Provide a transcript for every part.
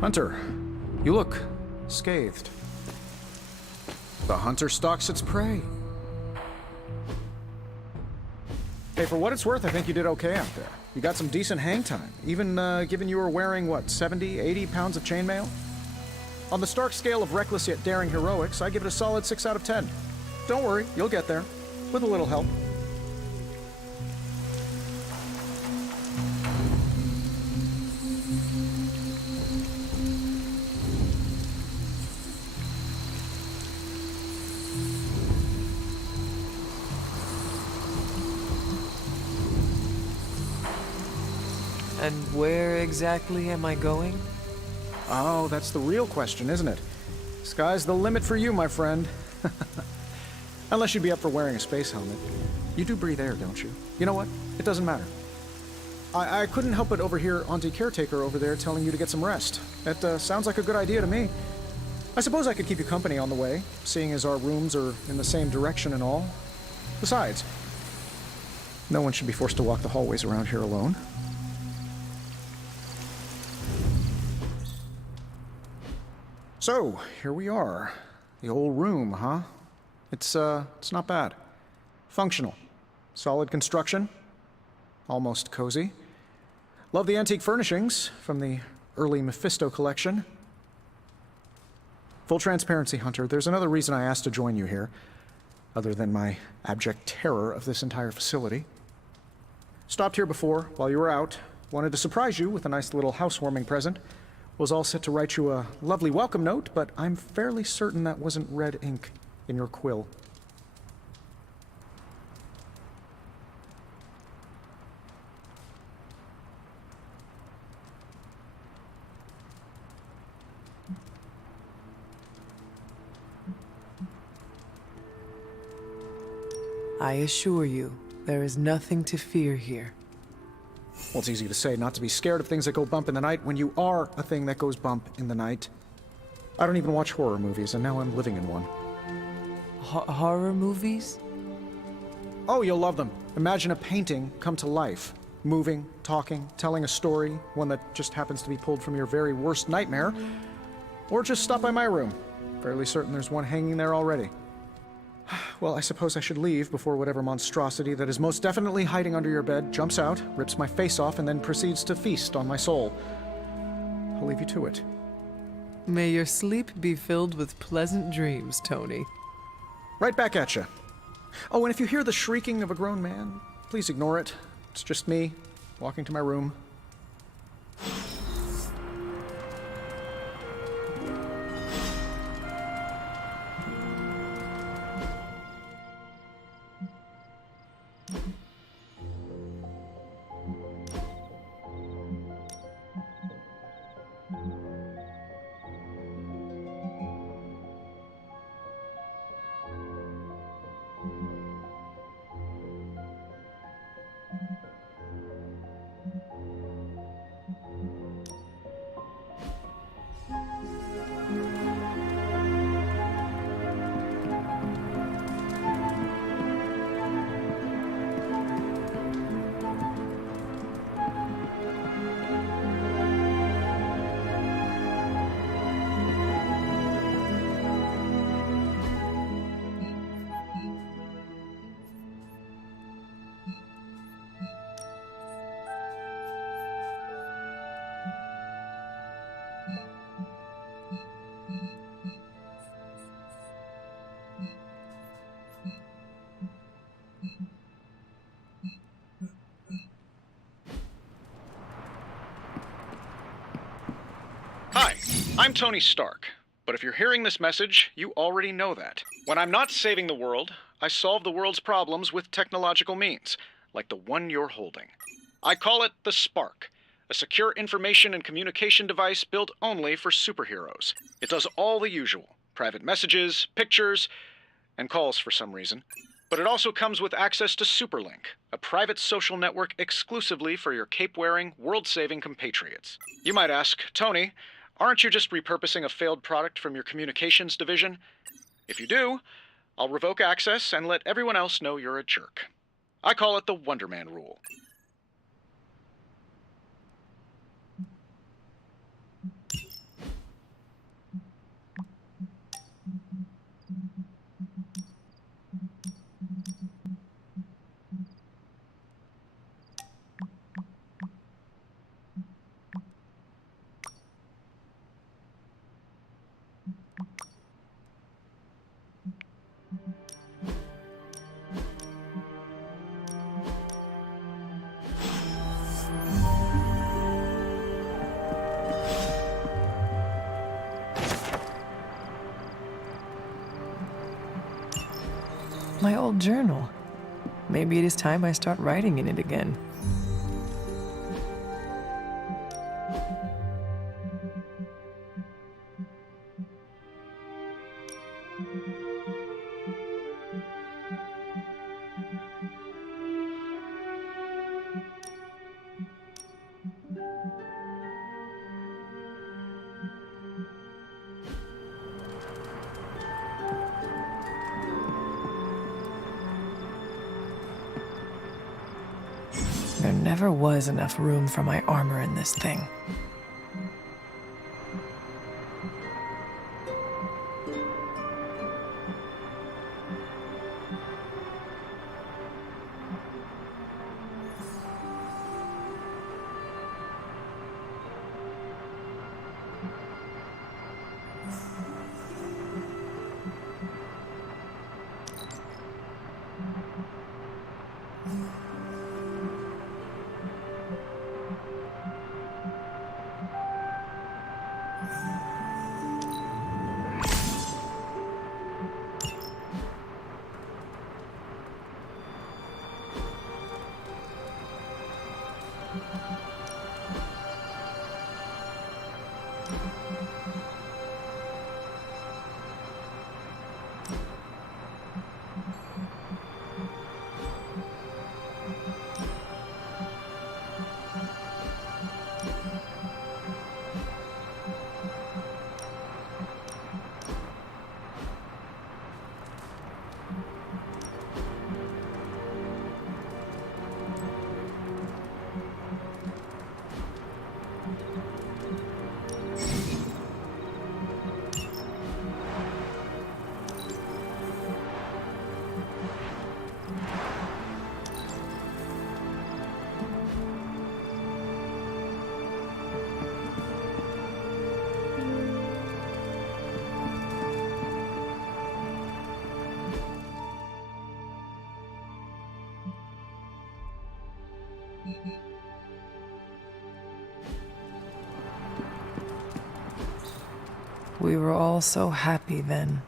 Hunter, you look scathed. The hunter stalks its prey. Hey, for what it's worth, I think you did okay out there. You got some decent hang time, even given you were wearing, what, 70, 80 pounds of chainmail? On the Stark scale of reckless yet daring heroics, I give it a solid 6 out of 10. Don't worry, you'll get there, with a little help. And where exactly am I going? Oh, that's the real question, isn't it? Sky's the limit for you, my friend. Unless you'd be up for wearing a space helmet. You do breathe air, don't you? You know what? It doesn't matter. I couldn't help but overhear Auntie Caretaker over there telling you to get some rest. That sounds like a good idea to me. I suppose I could keep you company on the way, seeing as our rooms are in the same direction and all. Besides, no one should be forced to walk the hallways around here alone. So, here we are. The old room, huh? It's not bad. Functional. Solid construction. Almost cozy. Love the antique furnishings from the early Mephisto collection. Full transparency, Hunter, there's another reason I asked to join you here, other than my abject terror of this entire facility. Stopped here before, while you were out. Wanted to surprise you with a nice little housewarming present. Was all set to write you a lovely welcome note, but I'm fairly certain that wasn't red ink in your quill. I assure you, there is nothing to fear here. Well, it's easy to say not to be scared of things that go bump in the night when you are a thing that goes bump in the night. I don't even watch horror movies, and now I'm living in one. Horror movies? Oh, you'll love them. Imagine a painting come to life. Moving, talking, telling a story, one that just happens to be pulled from your very worst nightmare. Or just stop by my room. Fairly certain there's one hanging there already. Well, I suppose I should leave before whatever monstrosity that is most definitely hiding under your bed jumps out, rips my face off, and then proceeds to feast on my soul. I'll leave you to it. May your sleep be filled with pleasant dreams, Tony. Right back at you. Oh, and if you hear the shrieking of a grown man, please ignore it. It's just me, walking to my room. Hi, I'm Tony Stark, but if you're hearing this message, you already know that. When I'm not saving the world, I solve the world's problems with technological means, like the one you're holding. I call it the Spark, a secure information and communication device built only for superheroes. It does all the usual, private messages, pictures, and calls for some reason. But it also comes with access to Superlink, a private social network exclusively for your cape-wearing, world-saving compatriots. You might ask, Tony, aren't you just repurposing a failed product from your communications division? If you do, I'll revoke access and let everyone else know you're a jerk. I call it the Wonder Man rule. my old journal. Maybe it is time I start writing in it again. There never was enough room for my armor in this thing. We were all so happy then.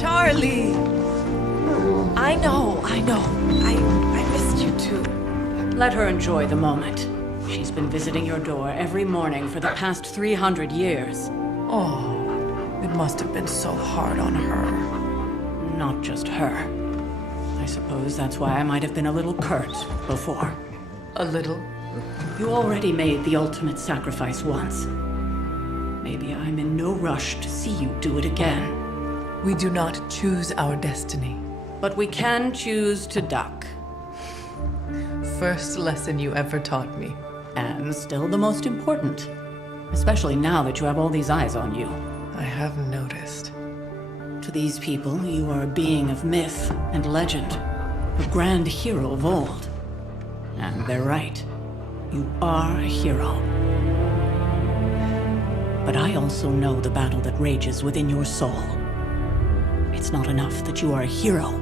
Charlie! I know. I missed you too. Let her enjoy the moment. She's been visiting your door every morning for the past 300 years. Oh, it must have been so hard on her. Not just her. I suppose that's why I might have been a little curt before. A little? You already made the ultimate sacrifice once. Maybe I'm in no rush to see you do it again. We do not choose our destiny. But we can choose to duck. First lesson you ever taught me. And still the most important. Especially now that you have all these eyes on you. I have noticed. To these people, you are a being of myth and legend. A grand hero of old. And they're right. You are a hero. But I also know the battle that rages within your soul. It's not enough that you are a hero.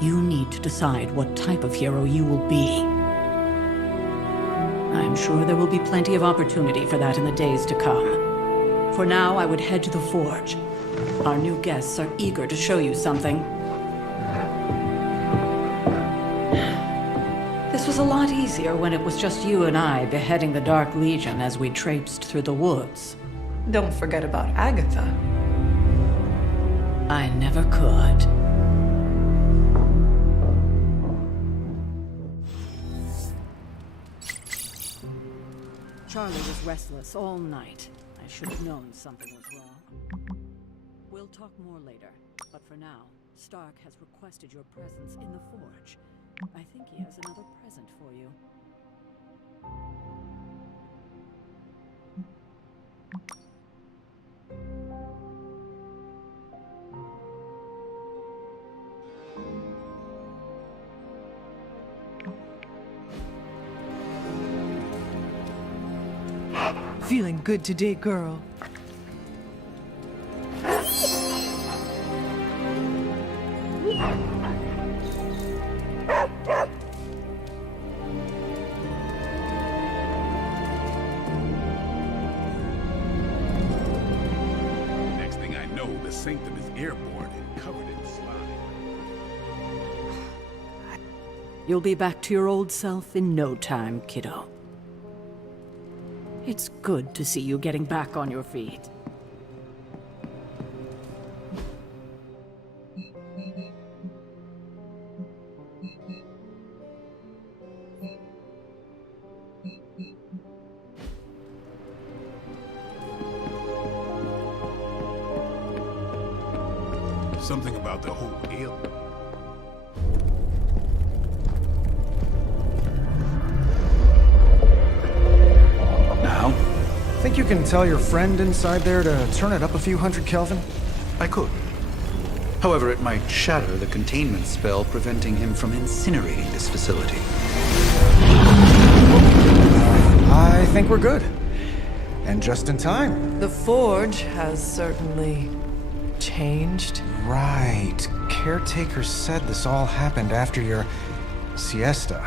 You need to decide what type of hero you will be. I'm sure there will be plenty of opportunity for that in the days to come. For now, I would head to the forge. Our new guests are eager to show you something. This was was a lot easier when it was just you and I beheading the Dark Legion as we traipsed through the woods. Don't forget about Agatha. I never could. Charlie was restless all night. I should have known something was wrong. We'll talk more later, but for now, Stark has requested your presence in the Forge. I think he has another present for you. Feeling good today, girl. Next thing I know, the Sanctum is airborne and covered in slime. You'll be back to your old self in no time, kiddo. It's good to see you getting back on your feet. Something about the whole alien. Now? Think you can tell your friend inside there to turn it up a few hundred Kelvin? I could. However, it might shatter the containment spell preventing him from incinerating this facility. I think we're good. And just in time. The Forge has certainly changed. Right. Caretaker said this all happened after your siesta.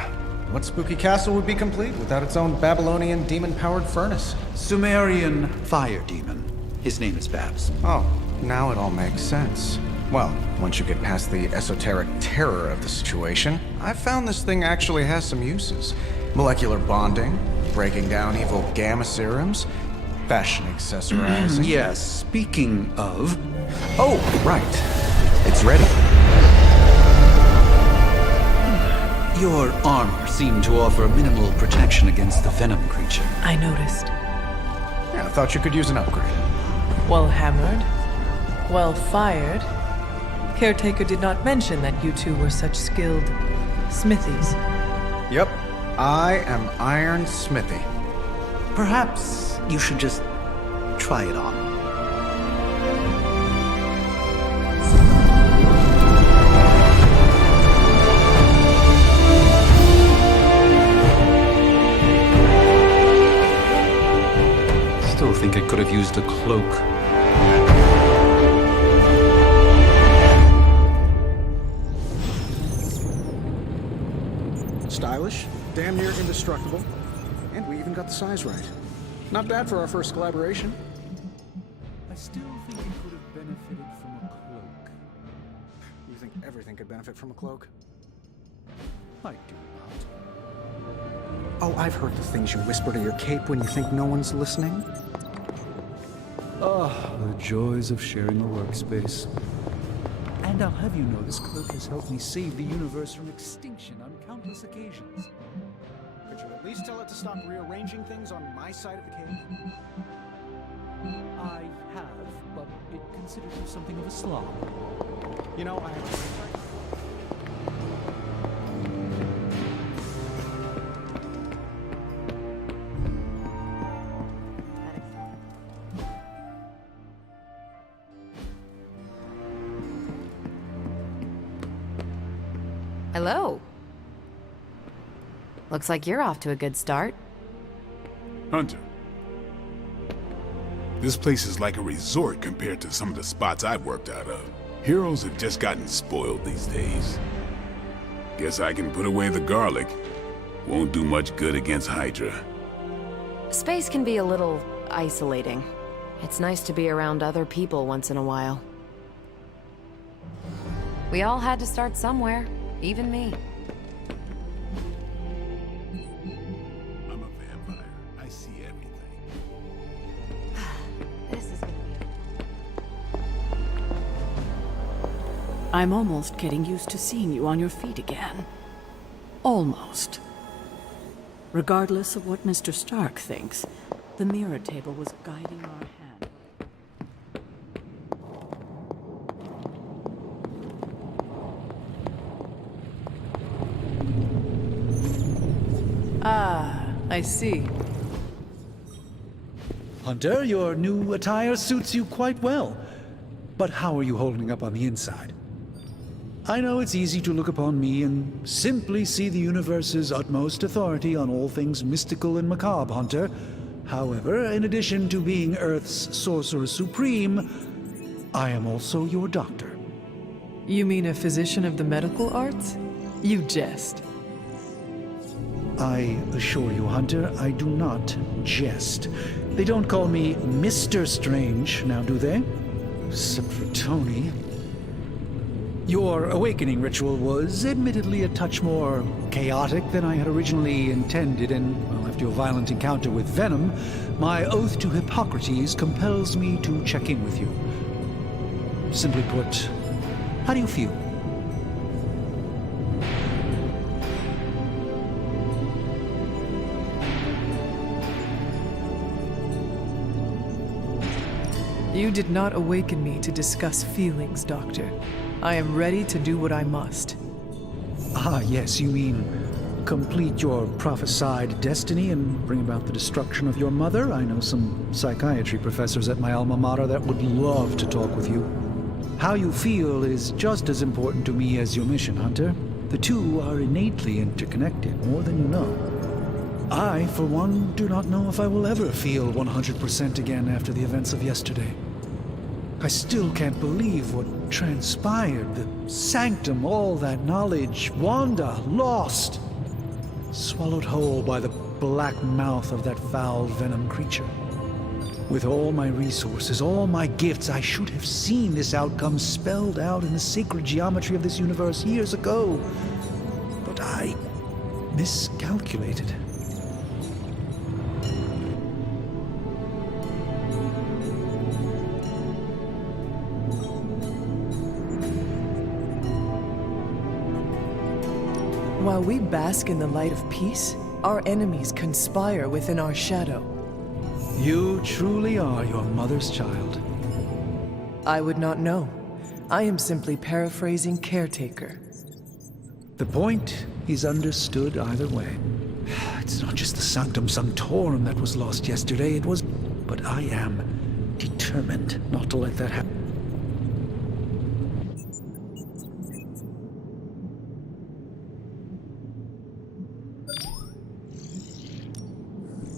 What spooky castle would be complete without its own Babylonian demon-powered furnace? Sumerian fire demon. His name is Babs. Oh, now it all makes sense. Well, once you get past the esoteric terror of the situation, I've found this thing actually has some uses. Molecular bonding, breaking down evil gamma serums, fashion accessorizing. Yes, speaking of... Oh, right. It's ready. Your armor seemed to offer minimal protection against the venom creature. I noticed. Yeah, I thought you could use an upgrade. Well hammered. Well fired. Caretaker did not mention that you two were such skilled smithies. Yep, I am Iron Smithy. Perhaps you should just try it on. Still think I could have used a cloak. Stylish, damn near indestructible, and we even got the size right. Not bad for our first collaboration. I still think it could have benefited from a cloak. You think everything could benefit from a cloak? I do not. Oh, I've heard the things you whisper to your cape when you think no one's listening. Ah, the joys of sharing a workspace. And I'll have you know, this cloak has helped me save the universe from extinction on countless occasions. Could you at least tell it to stop rearranging things on my side of the cave? I have, but it considers you something of a slob. You know, I have Hello. Looks like you're off to a good start. Hunter. This place is like a resort compared to some of the spots I've worked out of. Heroes have just gotten spoiled these days. Guess I can put away the garlic. Won't do much good against Hydra. Space can be a little isolating. It's nice to be around other people once in a while. We all had to start somewhere, even me. I'm almost getting used to seeing you on your feet again. Almost. Regardless of what Mr. Stark thinks, the mirror table was guiding our hand. Ah, I see. Hunter, your new attire suits you quite well. But how are you holding up on the inside? I know it's easy to look upon me and simply see the universe's utmost authority on all things mystical and macabre, Hunter. However, in addition to being Earth's sorcerer supreme, I am also your doctor. You mean a physician of the medical arts? You jest. I assure you, Hunter, I do not jest. They don't call me Mr. Strange, now do they? Except for Tony. Your awakening ritual was admittedly a touch more chaotic than I had originally intended, and, well, after your violent encounter with Venom, my oath to Hippocrates compels me to check in with you. Simply put, how do you feel? You did not awaken me to discuss feelings, Doctor. I am ready to do what I must. Ah, yes, you mean complete your prophesied destiny and bring about the destruction of your mother? I know some psychiatry professors at my alma mater that would love to talk with you. How you feel is just as important to me as your mission, Hunter. The two are innately interconnected, more than you know. I, for one, do not know if I will ever feel 100% again after the events of yesterday. I still can't believe what transpired. The sanctum, all that knowledge, Wanda, lost. Swallowed whole by the black mouth of that foul venom creature. With all my resources, all my gifts, I should have seen this outcome spelled out in the sacred geometry of this universe years ago. But I miscalculated. While we bask in the light of peace, our enemies conspire within our shadow. You truly are your mother's child. I would not know. I am simply paraphrasing Caretaker. The point is understood either way. It's not just the Sanctum Sanctorum that was lost yesterday, it was... But I am determined not to let that happen.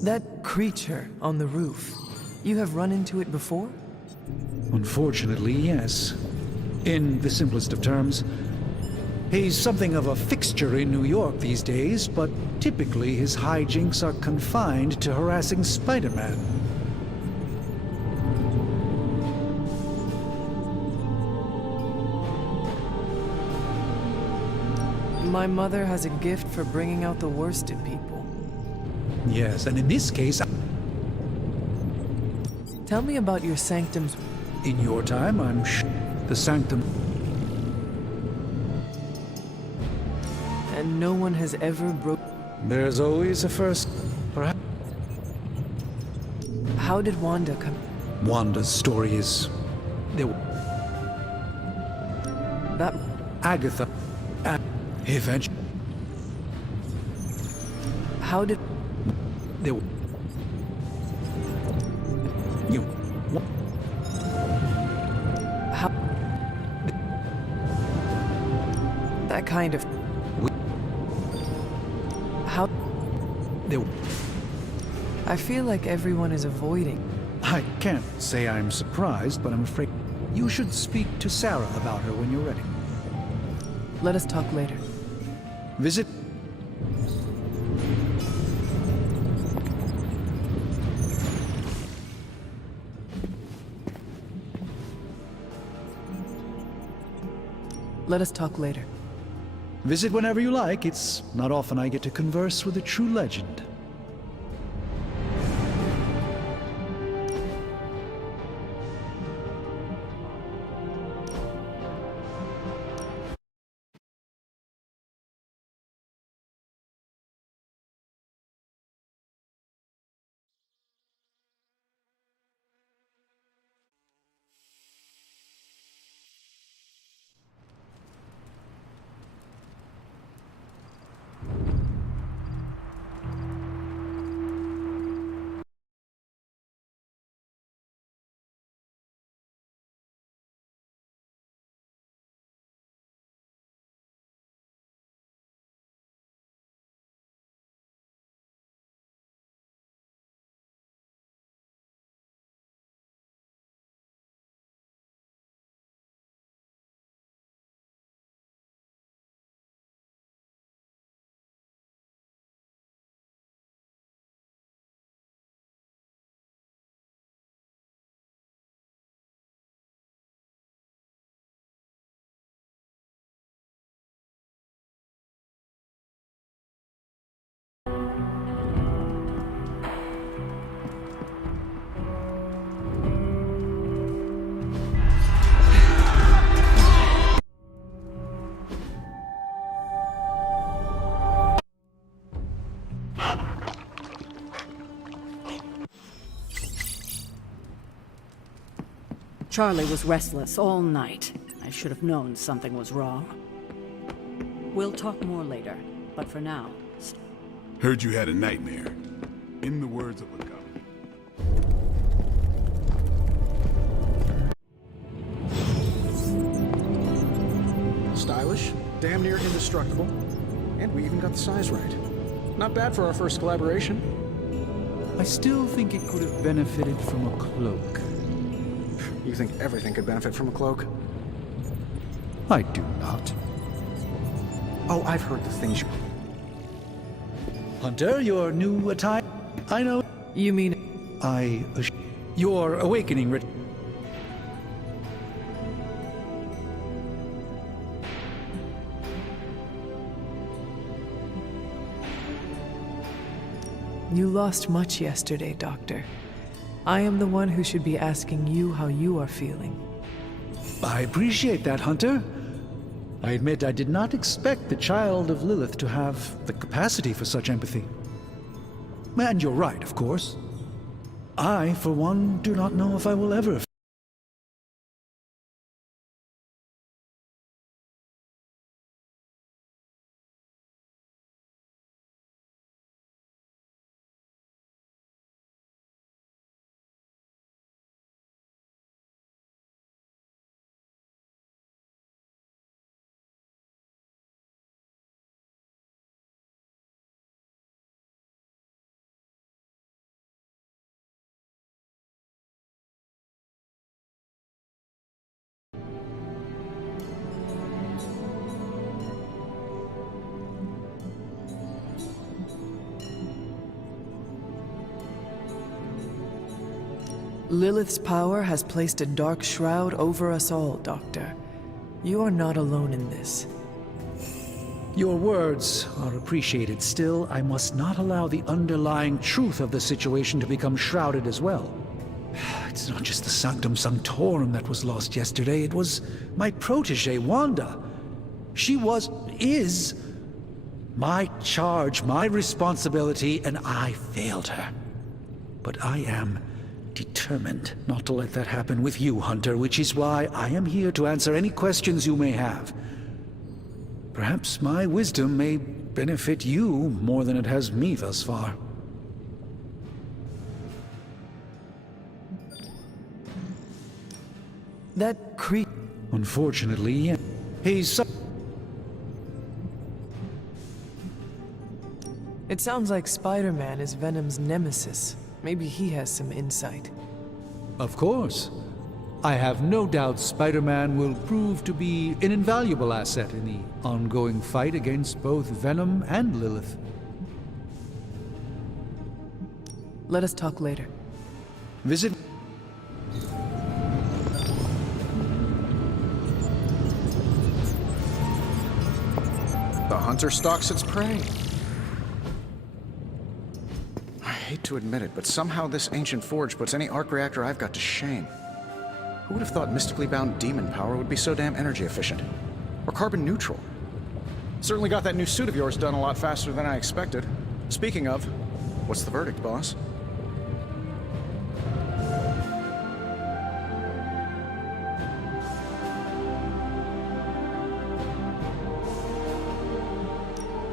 That creature on the roof, you have run into it before? Unfortunately, yes. In the simplest of terms, he's something of a fixture in New York these days, but typically his hijinks are confined to harassing Spider-Man. My mother has a gift for bringing out the worst in people. Yes, and in this case... Tell me about your sanctums. In your time, I'm the Sanctum... And no one has ever There's always a first, perhaps. How did Wanda come? Wanda's story is... That... Agatha... Eventually... How did... You... How... That kind of... How... I feel like everyone is avoiding. I can't say I'm surprised, but I'm afraid you should speak to Sarah about her when you're ready. Let us talk later. Visit... Let us talk later. Visit whenever you like. It's not often I get to converse with a true legend. Charlie was restless all night. I should have known something was wrong. We'll talk more later, but for now... Heard you had a nightmare. In the words of a god. Stylish, damn near indestructible, and we even got the size right. Not bad for our first collaboration. I still think it could have benefited from a cloak. You think everything could benefit from a cloak? I do not. Oh, I've heard the things you... Hunter, your new attire... I know... You mean... Your awakening rit... You lost much yesterday, Doctor. I am the one who should be asking you how you are feeling. I appreciate that, Hunter. I admit I did not expect the child of Lilith to have the capacity for such empathy. And you're right, of course. I, for one, do not know if I will ever... Lilith's power has placed a dark shroud over us all, Doctor. You are not alone in this. Your words are appreciated. Still, I must not allow the underlying truth of the situation to become shrouded as well. It's not just the Sanctum Sanctorum that was lost yesterday. It was my protege, Wanda. She is my charge, my responsibility, and I failed her. But I am determined not to let that happen with you, Hunter, which is why I am here to answer any questions you may have. Perhaps my wisdom may benefit you more than it has me thus far. That creep... Unfortunately, he's... It sounds like Spider-Man is Venom's nemesis. Maybe he has some insight. Of course. I have no doubt Spider-Man will prove to be an invaluable asset in the ongoing fight against both Venom and Lilith. Let us talk later. Visit... The hunter stalks its prey. I hate to admit it, but somehow this ancient forge puts any arc reactor I've got to shame. Who would have thought mystically bound demon power would be so damn energy efficient? Or carbon neutral? Certainly got that new suit of yours done a lot faster than I expected. Speaking of, what's the verdict, boss?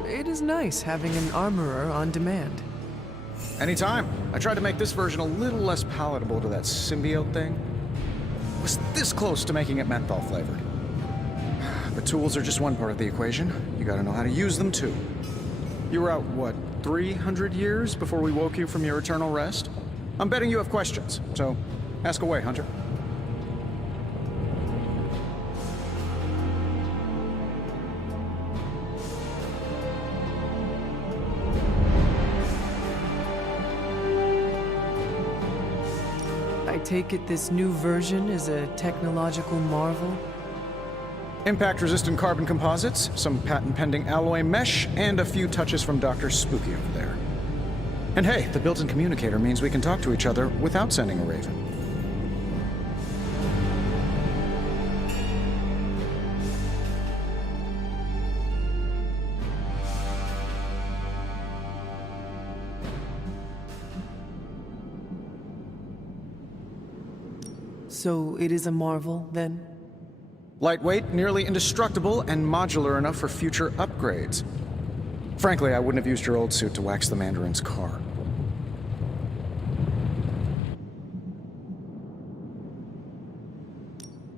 It is nice having an armorer on demand. Anytime. I tried to make this version a little less palatable to that symbiote thing. Was this close to making it menthol flavored. But tools are just one part of the equation. You gotta know how to use them too. You were out, what, 300 years before we woke you from your eternal rest? I'm betting you have questions, so ask away, Hunter. I take it this new version is a technological marvel? Impact-resistant carbon composites, some patent-pending alloy mesh, and a few touches from Dr. Spooky over there. And hey, the built-in communicator means we can talk to each other without sending a raven. So it is a marvel, then? Lightweight, nearly indestructible, and modular enough for future upgrades. Frankly, I wouldn't have used your old suit to wax the Mandarin's car.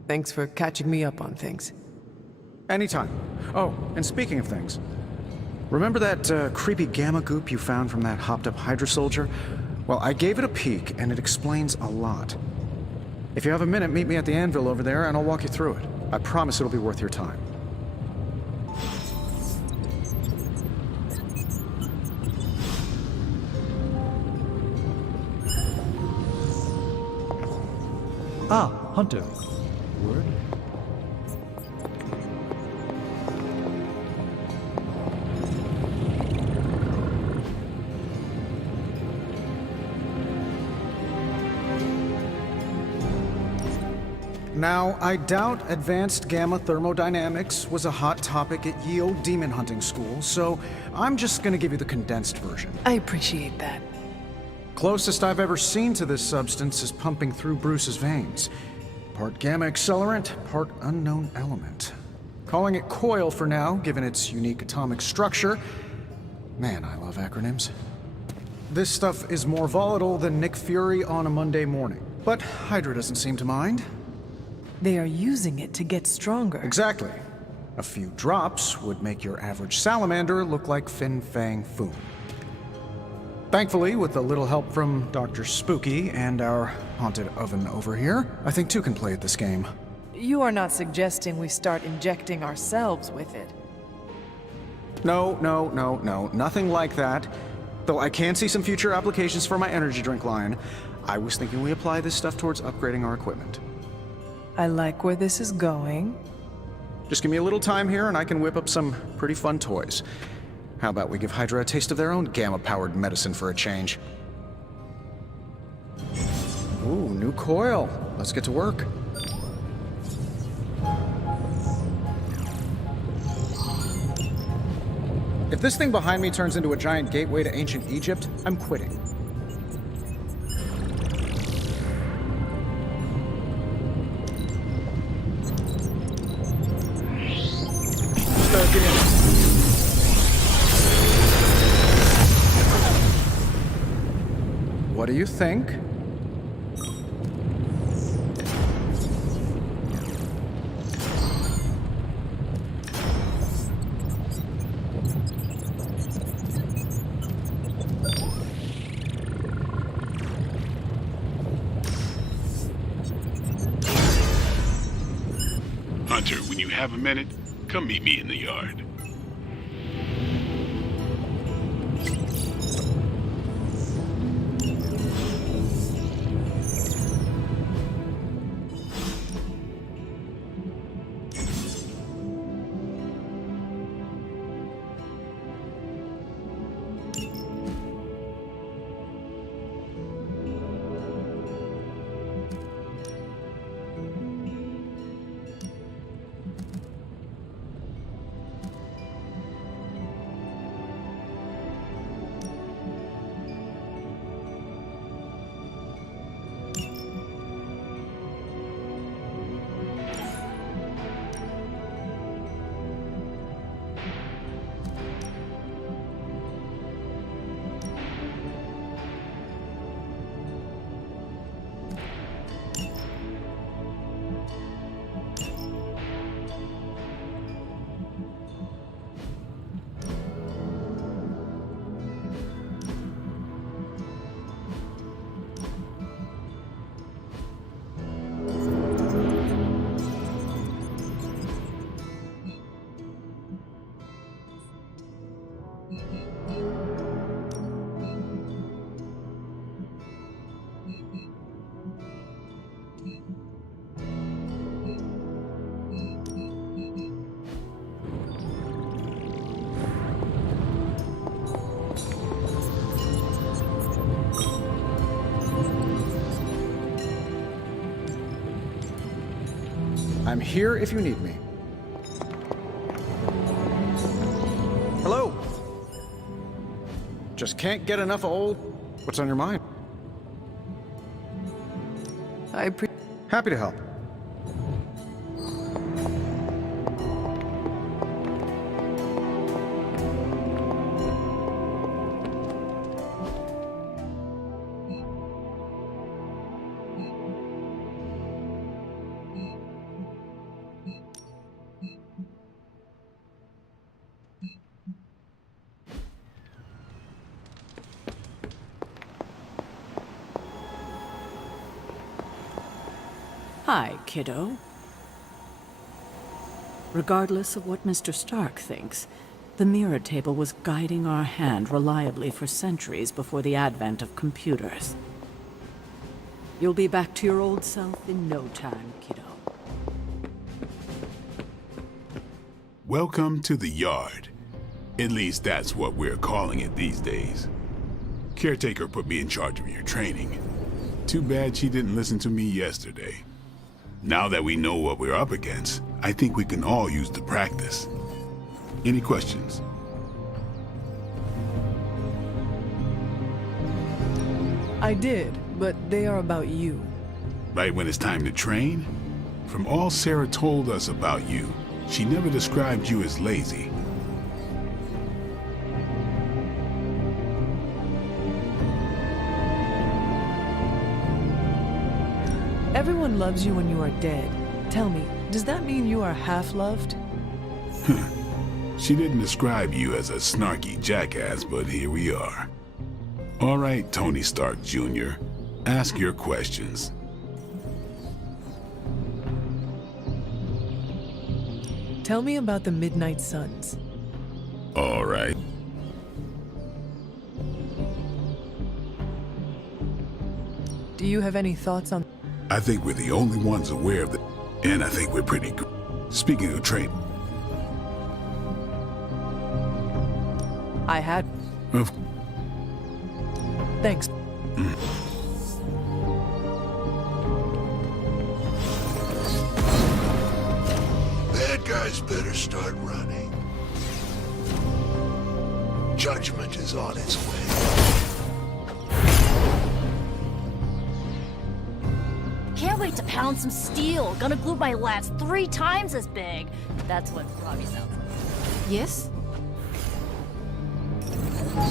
Thanks for catching me up on things. Anytime. Oh, and speaking of things, remember that creepy gamma goop you found from that hopped-up Hydra soldier? Well, I gave it a peek, and it explains a lot. If you have a minute, meet me at the anvil over there, and I'll walk you through it. I promise it'll be worth your time. Ah, Hunter. Word? Now, I doubt advanced gamma thermodynamics was a hot topic at Ye Olde Demon Hunting School, so I'm just gonna give you the condensed version. I appreciate that. Closest I've ever seen to this substance is pumping through Bruce's veins. Part gamma accelerant, part unknown element. Calling it coil for now, given its unique atomic structure. Man, I love acronyms. This stuff is more volatile than Nick Fury on a Monday morning. But Hydra doesn't seem to mind. They are using it to get stronger. Exactly. A few drops would make your average salamander look like Fin Fang Foom. Thankfully, with a little help from Dr. Spooky and our haunted oven over here, I think two can play at this game. You are not suggesting we start injecting ourselves with it. No, nothing like that. Though I can see some future applications for my energy drink line. I was thinking we apply this stuff towards upgrading our equipment. I like where this is going. Just give me a little time here and I can whip up some pretty fun toys. How about we give Hydra a taste of their own gamma-powered medicine for a change? Ooh, new coil. Let's get to work. If this thing behind me turns into a giant gateway to ancient Egypt, I'm quitting. Get in. What do you think? Hunter, when you have a minute, come meet me in the yard. I'm here if you need me. Hello. Just can't get enough of old... What's on your mind? Happy to help. Hi, kiddo. Regardless of what Mr. Stark thinks, the mirror table was guiding our hand reliably for centuries before the advent of computers. You'll be back to your old self in no time, kiddo. Welcome to the yard. At least that's what we're calling it these days. Caretaker put me in charge of your training. Too bad she didn't listen to me yesterday. Now that we know what we're up against, I think we can all use the practice. Any questions? I did, but they are about you. Right when it's time to train? From all Sarah told us about you, she never described you as lazy. Everyone loves you when you are dead. Tell me, does that mean you are half-loved? She didn't describe you as a snarky jackass, but here we are. All right, Tony Stark Jr., ask your questions. Tell me about the Midnight Suns. All right. Do you have any thoughts on... I think we're the only ones aware of it, and I think we're pretty good. Speaking of training, I had... of Thanks. Bad guys better start running. Judgment is on its way. Can't wait to pound some steel. Gonna glue my lats 3 times as big. That's what Robbie sounds like. Yes?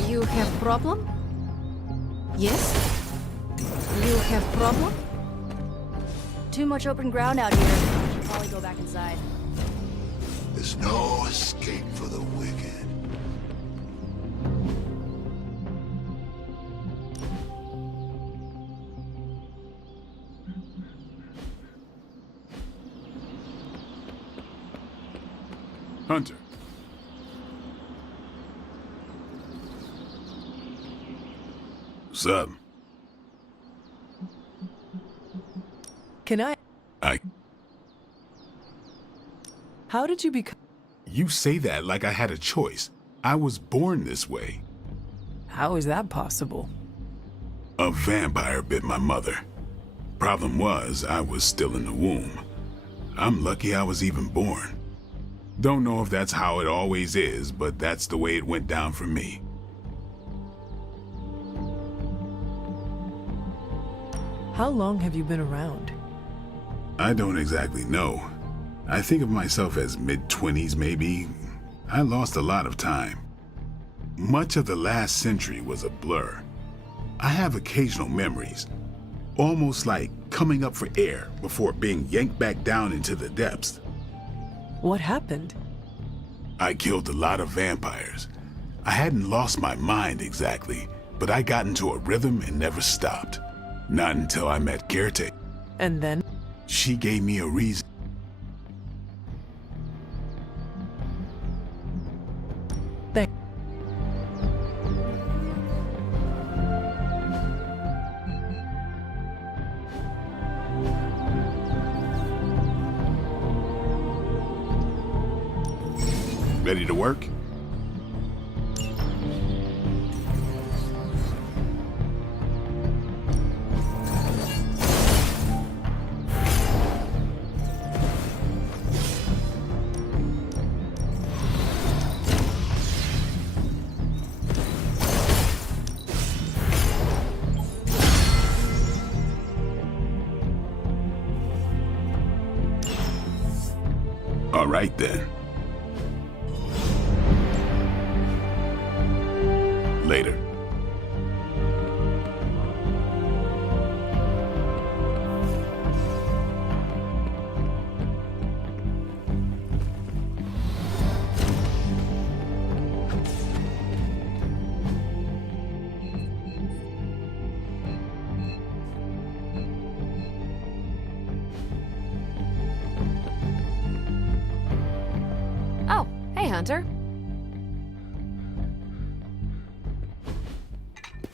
You have problem? Yes? You have problem? Too much open ground out here. Should probably go back inside. There's no escape for the wicked. Hunter. What's up? Can I... How did you become... You say that like I had a choice. I was born this way. How is that possible? A vampire bit my mother. Problem was, I was still in the womb. I'm lucky I was even born. Don't know if that's how it always is, but that's the way it went down for me. How long have you been around? I don't exactly know. I think of myself as mid-20s, maybe. I lost a lot of time. Much of the last century was a blur. I have occasional memories, almost like coming up for air before being yanked back down into the depths. What happened? I killed a lot of vampires. I hadn't lost my mind exactly, but I got into a rhythm and never stopped. Not until I met Caretaker. And then? She gave me a reason. Thank... Ready to work? All right, then. Later. Oh, hey, Hunter.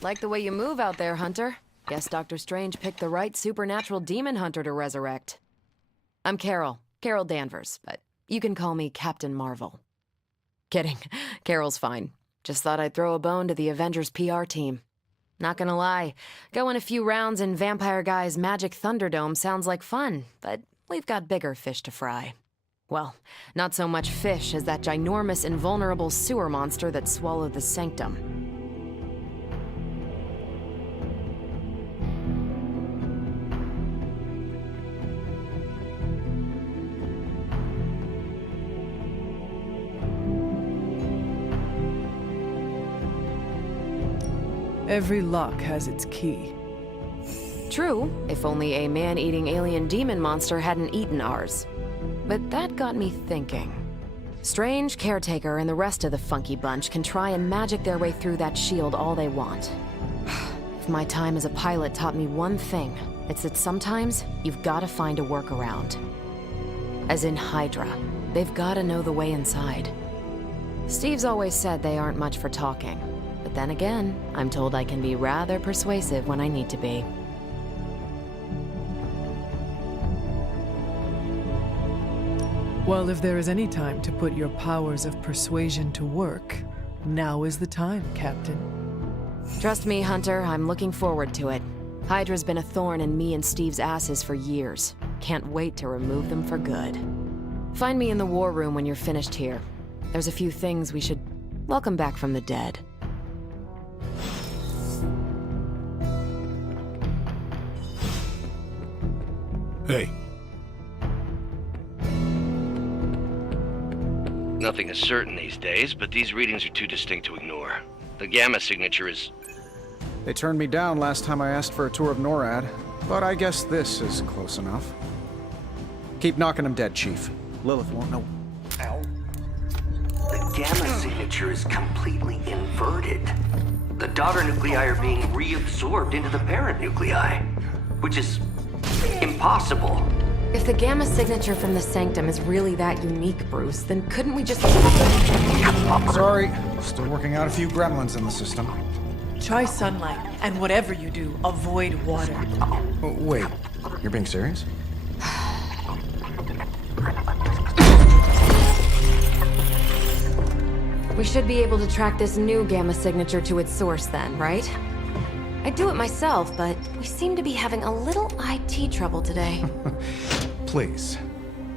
Like the way you move out there, Hunter. Guess Dr. Strange picked the right supernatural demon hunter to resurrect. I'm Carol Danvers, but you can call me Captain Marvel. Kidding, Carol's fine. Just thought I'd throw a bone to the Avengers PR team. Not gonna lie, going a few rounds in Vampire Guy's Magic Thunderdome sounds like fun, but we've got bigger fish to fry. Well, not so much fish as that ginormous invulnerable sewer monster that swallowed the Sanctum. Every lock has its key. True, if only a man-eating alien demon monster hadn't eaten ours. But that got me thinking. Strange, Caretaker, and the rest of the funky bunch can try and magic their way through that shield all they want. If my time as a pilot taught me one thing, it's that sometimes you've gotta find a workaround. As in Hydra, they've gotta know the way inside. Steve's always said they aren't much for talking. But then again, I'm told I can be rather persuasive when I need to be. Well, if there is any time to put your powers of persuasion to work, now is the time, Captain. Trust me, Hunter, I'm looking forward to it. Hydra's been a thorn in me and Steve's asses for years. Can't wait to remove them for good. Find me in the war room when you're finished here. There's a few things we should welcome back from the dead. Hey. Nothing is certain these days, but these readings are too distinct to ignore. The gamma signature is... They turned me down last time I asked for a tour of NORAD, but I guess this is close enough. Keep knocking them dead, Chief. Lilith won't know. Ow. The gamma signature is completely inverted. The daughter nuclei are being reabsorbed into the parent nuclei, which is impossible. If the gamma signature from the Sanctum is really that unique, Bruce, then couldn't we just... Sorry, still working out a few gremlins in the system. Try sunlight, and whatever you do, avoid water. Oh, wait, you're being serious? We should be able to track this new gamma signature to its source then, right? I'd do it myself, but we seem to be having a little IT trouble today. Please.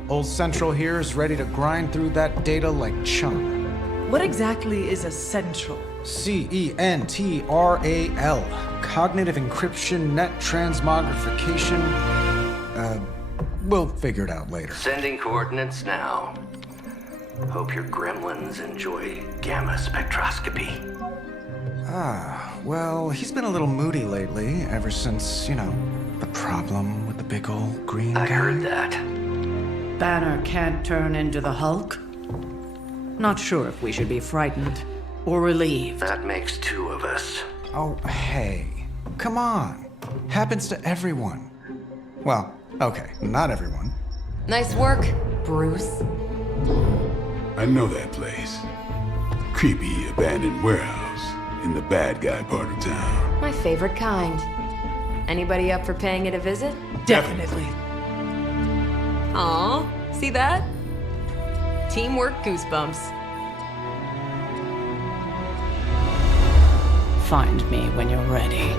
Old Central here is ready to grind through that data like chum. What exactly is a central? CENTRAL. Cognitive encryption, net transmogrification. We'll figure it out later. Sending coordinates now. Hope your gremlins enjoy gamma spectroscopy. Well, he's been a little moody lately, ever since, the problem with the big old green guy. I heard that. Banner can't turn into the Hulk? Not sure if we should be frightened or relieved. That makes two of us. Oh, hey. Come on. Happens to everyone. Well, okay, not everyone. Nice work, Bruce. I know that place. Creepy abandoned warehouse in the bad guy part of town. My favorite kind. Anybody up for paying it a visit? Definitely. Aw, see that? Teamwork goosebumps. Find me when you're ready.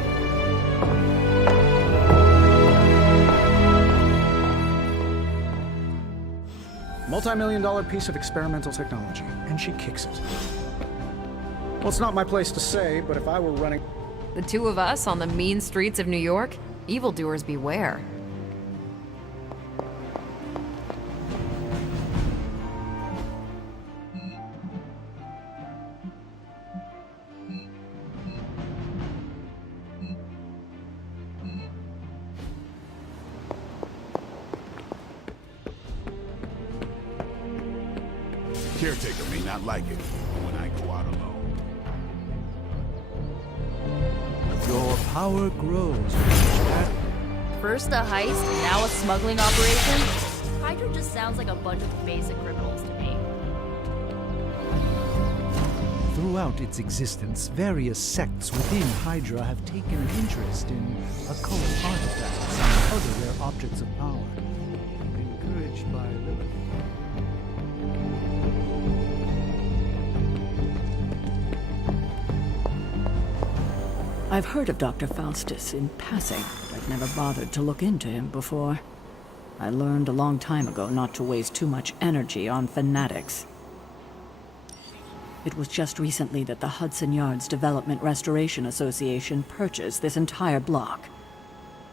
Multi-million-dollar piece of experimental technology, and she kicks it. Well, it's not my place to say, but if I were running... The two of us on the mean streets of New York? Evildoers beware. caretaker may not like it when I go out alone. Your power grows. First a heist, now a smuggling operation? Hydra just sounds like a bunch of basic criminals to me. Throughout its existence, various sects within Hydra have taken an interest in occult artifacts and other rare objects of power. Encouraged by Lilith. I've heard of Dr. Faustus in passing, but I've never bothered to look into him before. I learned a long time ago not to waste too much energy on fanatics. It was just recently that the Hudson Yards Development Restoration Association purchased this entire block.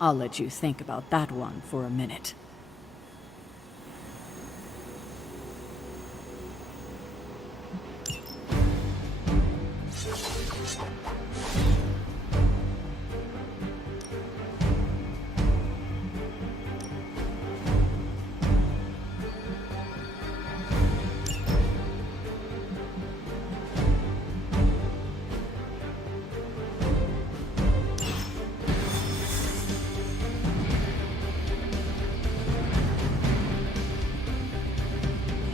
I'll let you think about that one for a minute.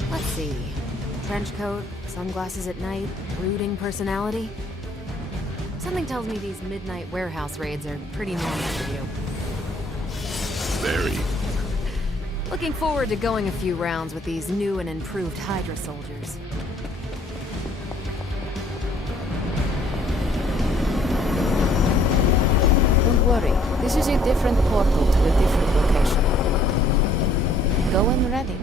Let's see. Trench coat, sunglasses at night, brooding personality. Something tells me these midnight warehouse raids are pretty normal for you. Very. Looking forward to going a few rounds with these new and improved Hydra soldiers. Don't worry, this is a different portal to a different location. Go when ready.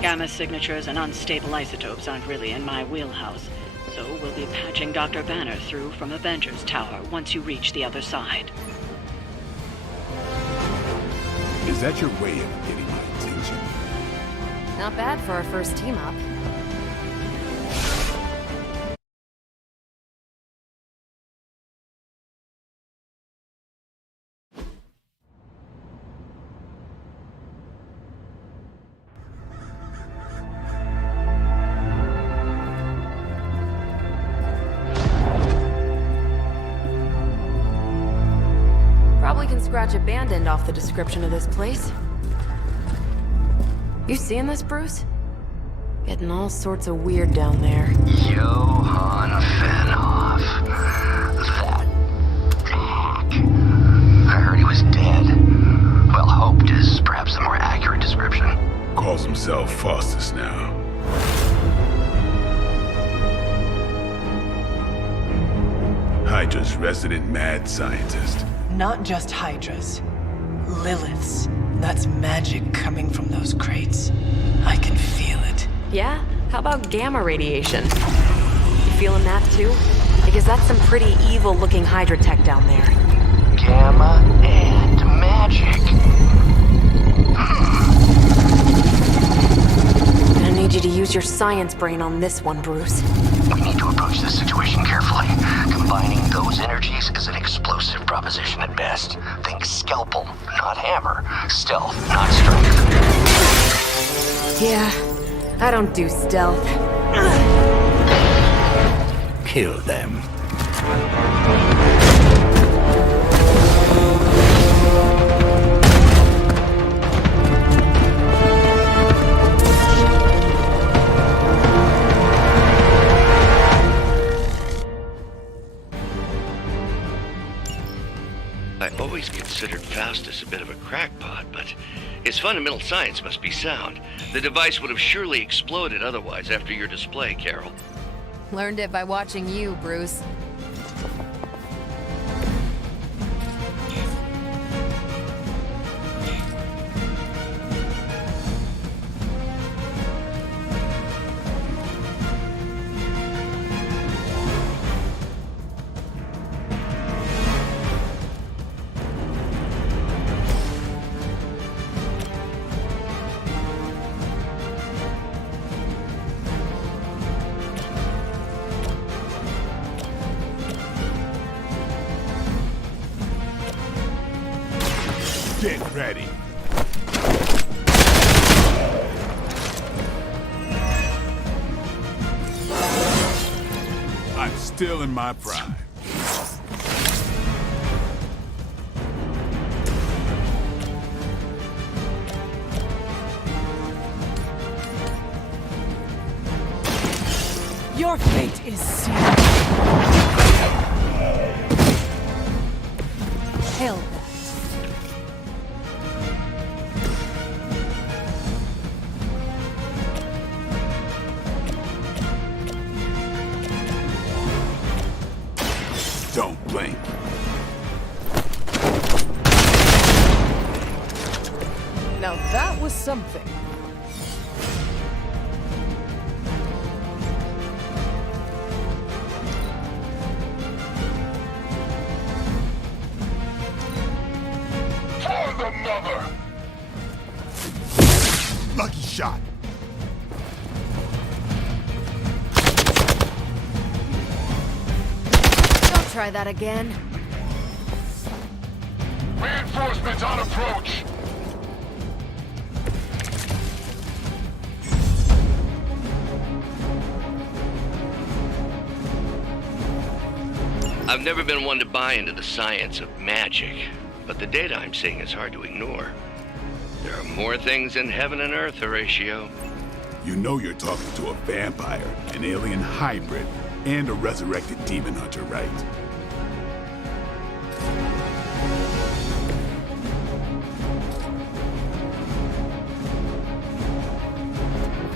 Gamma signatures and unstable isotopes aren't really in my wheelhouse, so we'll be patching Dr. Banner through from Avengers Tower once you reach the other side. Is that your way of getting my attention? Not bad for our first team up. Probably can scratch abandoned off the description of this place. You seeing this, Bruce? Getting all sorts of weird down there. Johann Fenhoff. That hack. I heard he was dead. Well, hoped is perhaps the more accurate description. Calls himself Faustus now. Hydra's resident mad scientist. Not just Hydras. Liliths. That's magic coming from those crates. I can feel it. Yeah? How about gamma radiation? You feeling that too? Because that's some pretty evil-looking Hydra tech down there. Gamma and magic. I need you to use your science brain on this one, Bruce. We need to approach this situation carefully. Combining those energies is an explosive proposition at best. Think scalpel, not hammer. Stealth, not strength. Yeah, I don't do stealth. Kill them. I always considered Faustus a bit of a crackpot, but his fundamental science must be sound. The device would have surely exploded otherwise after your display, Carol. Learned it by watching you, Bruce. Get ready. still in my prime. Your fate is sealed. Hell that. Don't blink. Now that was something. For the mother! Lucky shot. Don't try that again. Reinforcements on approach. I've never been one to buy into the science of magic, but the data I'm seeing is hard to ignore. There are more things in heaven and earth, Horatio. You know you're talking to a vampire, an alien hybrid, and a resurrected demon hunter, right?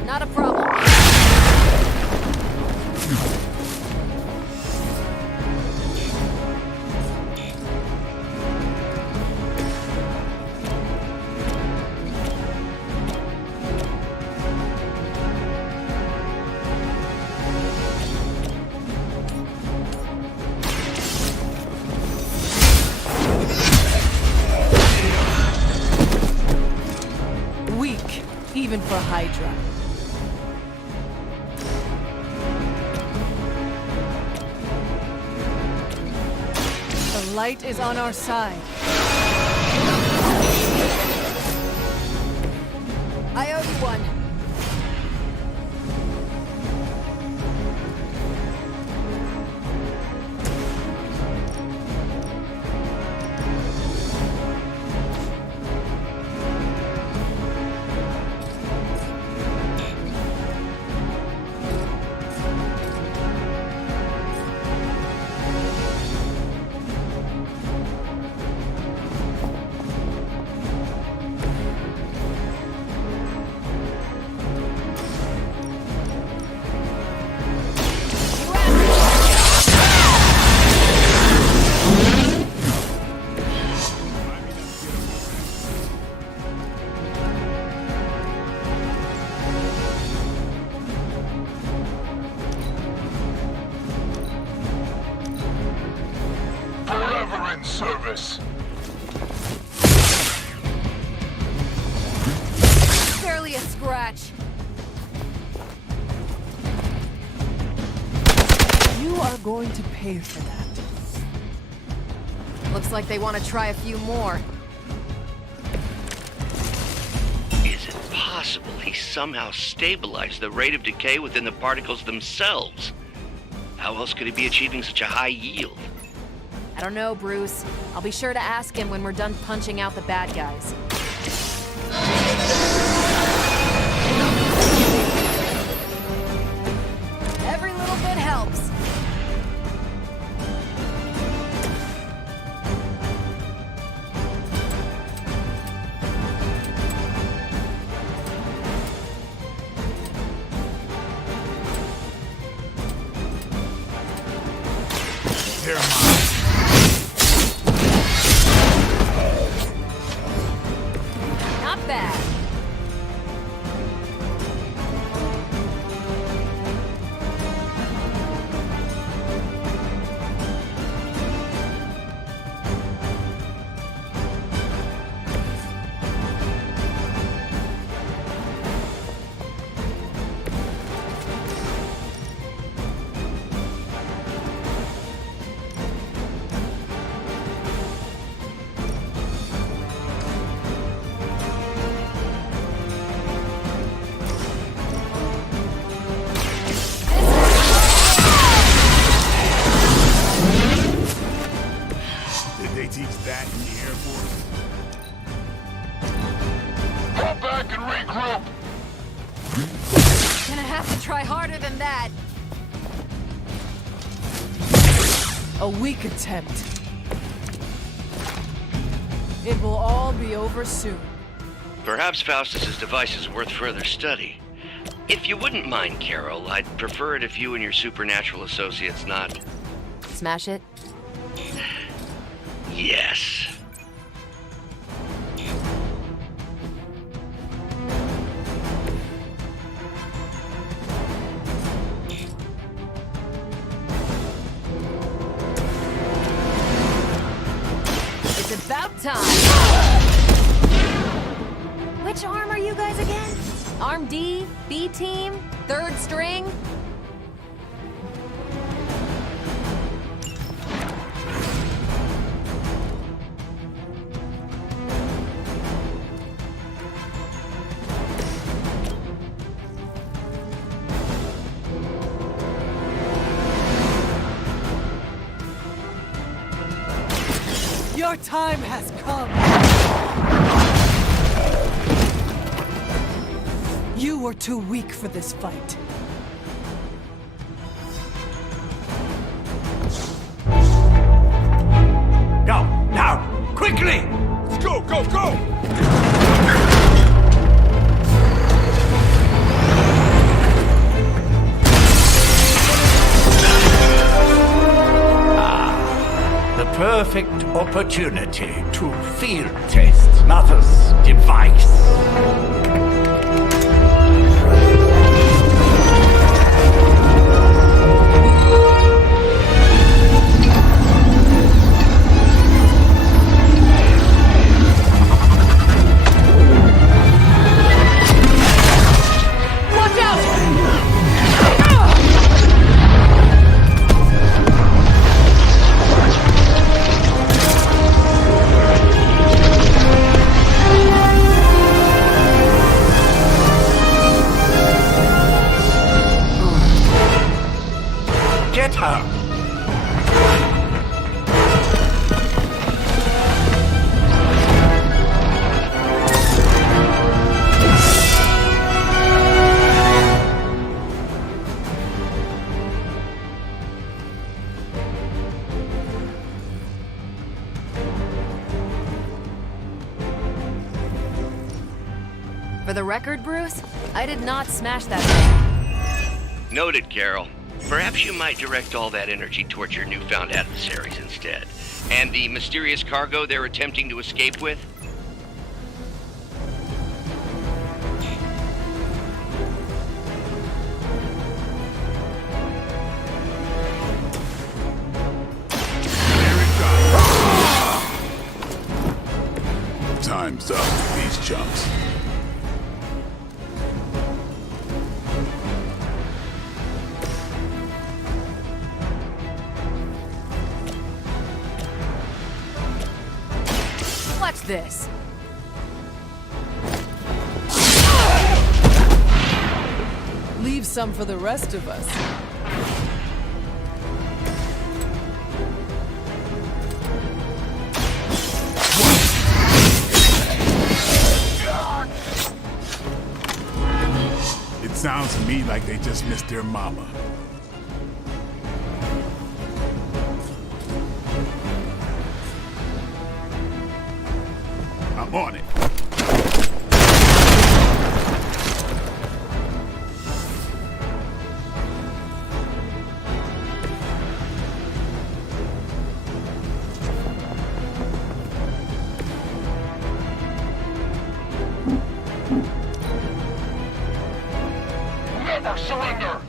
Not a problem. Weak, even for Hydra. The light is on our side. I owe you one. Forever in service. Barely a scratch. You are going to pay for that. Looks like they want to try a few more. Is it possible he somehow stabilized the rate of decay within the particles themselves? How else could he be achieving such a high yield? I don't know, Bruce. I'll be sure to ask him when we're done punching out the bad guys. Every little bit helps. They're mine. force. Come back and regroup! Gonna have to try harder than that. A weak attempt. It will all be over soon. Perhaps Faustus's device is worth further study. If you wouldn't mind, Carol, I'd prefer it if you and your supernatural associates not... Smash it? Yes. It's about time. Which arm are you guys again? Arm D, B team, third string? Your time has come. You were too weak for this fight. Go! Now! Quickly! Let's go, go, go! The perfect opportunity to field test Mother's device. Watch out! Get her! For the record, Bruce, I did not smash that thing. Noted, Carol. Perhaps you might direct all that energy towards your newfound adversaries instead. And the mysterious cargo they're attempting to escape with? Time's up with these chumps. Watch this. Leave some for the rest of us. It sounds to me like they just missed their mama. I'm on it. Never surrender!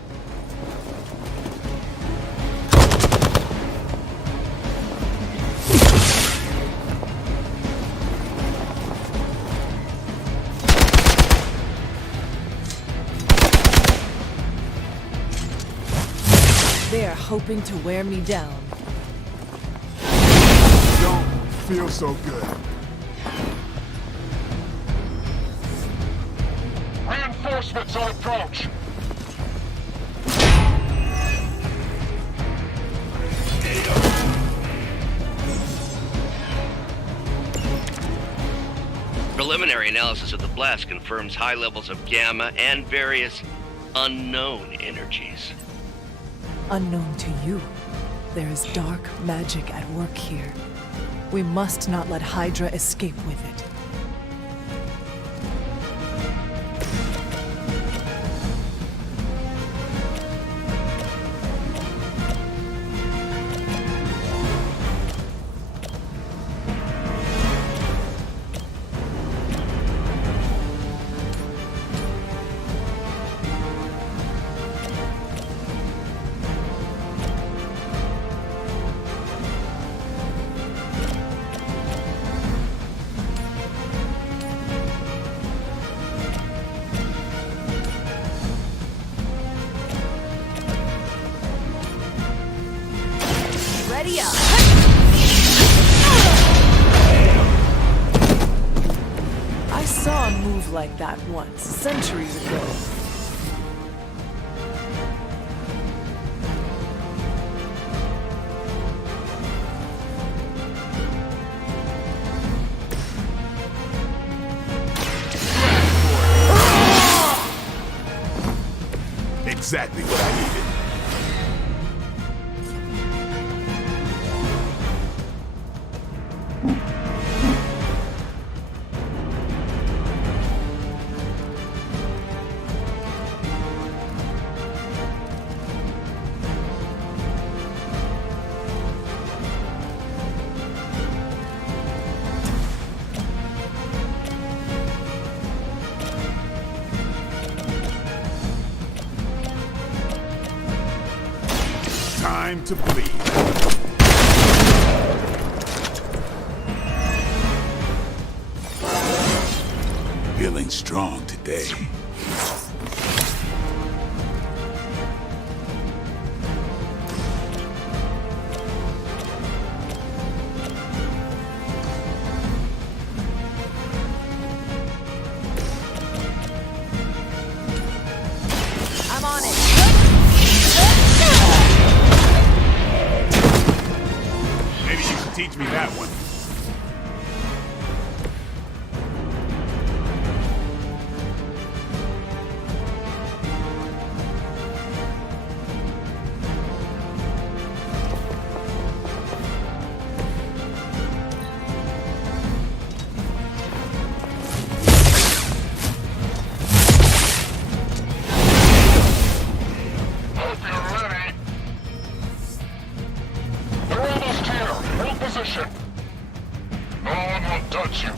They are hoping to wear me down. Don't feel so good. Reinforcements on approach! Preliminary analysis of the blast confirms high levels of gamma and various unknown energies. Unknown to you, there is dark magic at work here. We must not let Hydra escape with it. Ready up. I saw a move like that once, centuries ago. Exactly what I needed. Time to bleed. Feeling strong today. I'm on it. Maybe you can teach me that one. Position. No one will touch you.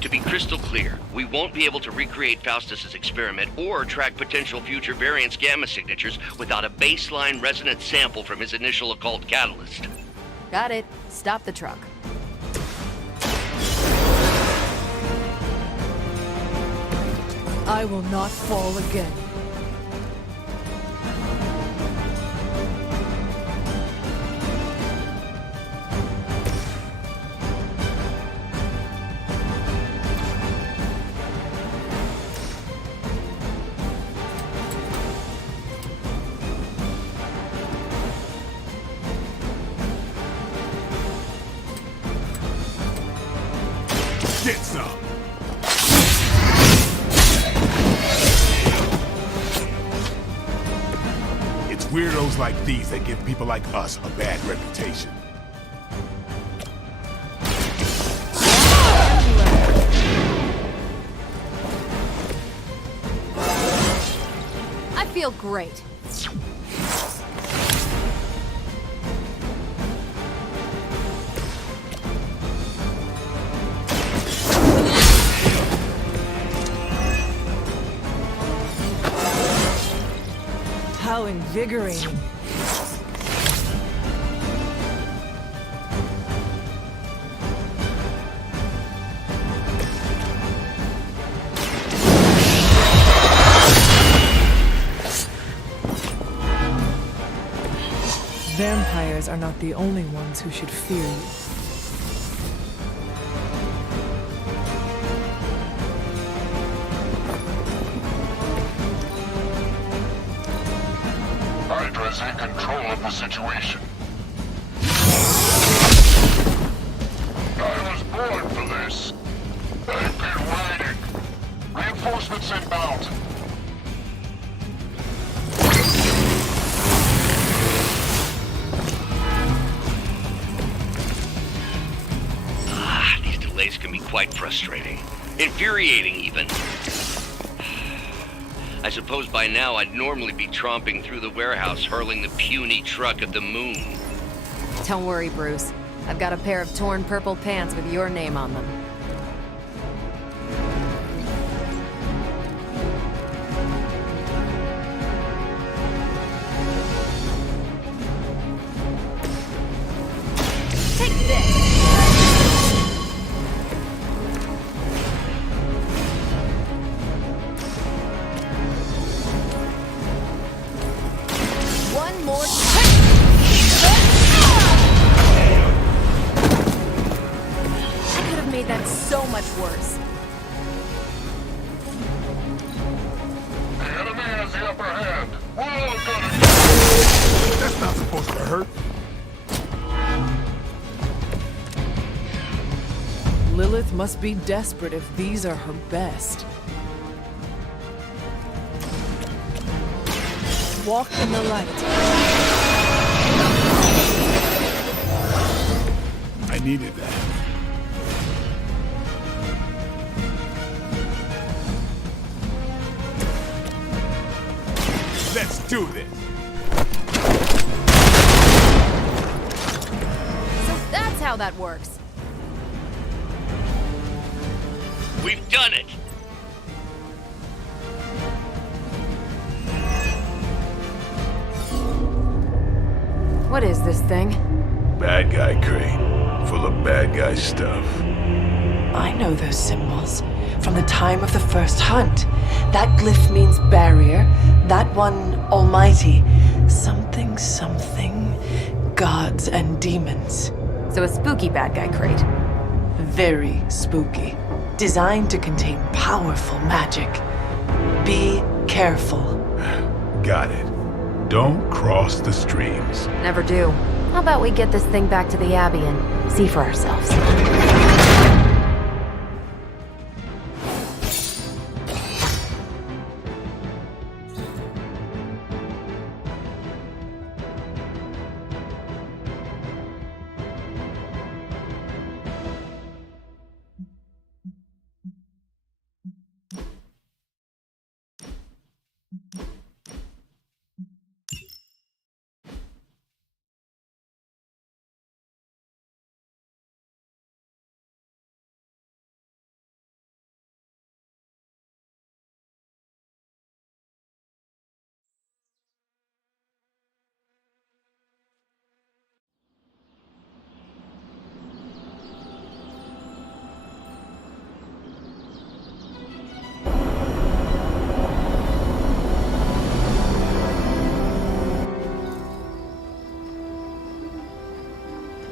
To be crystal clear, we won't be able to recreate Faustus's experiment or track potential future variance gamma signatures without a baseline resonance sample from his initial occult catalyst. Got it. Stop the truck. I will not fall again. Get some. It's weirdos like these that give people like us a bad reputation. I feel great. How invigorating. Vampires are not the only ones who should fear you. Hydra's in control of the situation. quite frustrating. Infuriating, even. I suppose by now I'd normally be tromping through the warehouse hurling the puny truck at the moon. Don't worry, Bruce. I've got a pair of torn purple pants with your name on them. Take this! One more time! I could have made that so much worse. The enemy has the upper hand. We're all gonna... That's not supposed to hurt. Lilith must be desperate if these are her best. Walk in the light. I needed that. Let's do this. So that's how that works. We've done it! What is this thing? Bad guy crate. Full of bad guy stuff. I know those symbols from the time of the first hunt. That glyph means barrier, that one almighty. Something, something, gods and demons. So a spooky bad guy crate. Very spooky. Designed to contain powerful magic. Be careful. Got it. Don't cross the streams. Never do. How about we get this thing back to the Abbey and see for ourselves?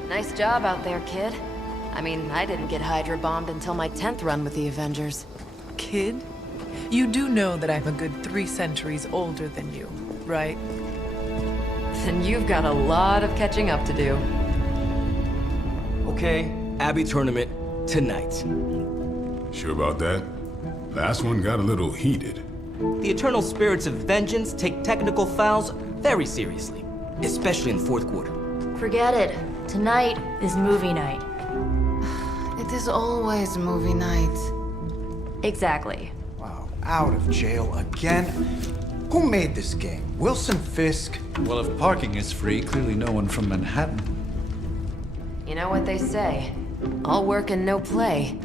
Nice job out there, kid. I mean, I didn't get Hydra bombed until my 10th run with the Avengers. Kid? You do know that I'm a good 3 centuries older than you, right? Then you've got a lot of catching up to do. Okay, Abbey tournament tonight. Sure about that? Last one got a little heated. The Eternal Spirits of Vengeance take technical fouls very seriously, especially in the fourth quarter. Forget it. Tonight is movie night. It is always movie night. Exactly. Wow, out of jail again? Who made this game? Wilson Fisk? Well, if parking is free, clearly no one from Manhattan. You know what they say? All work and no play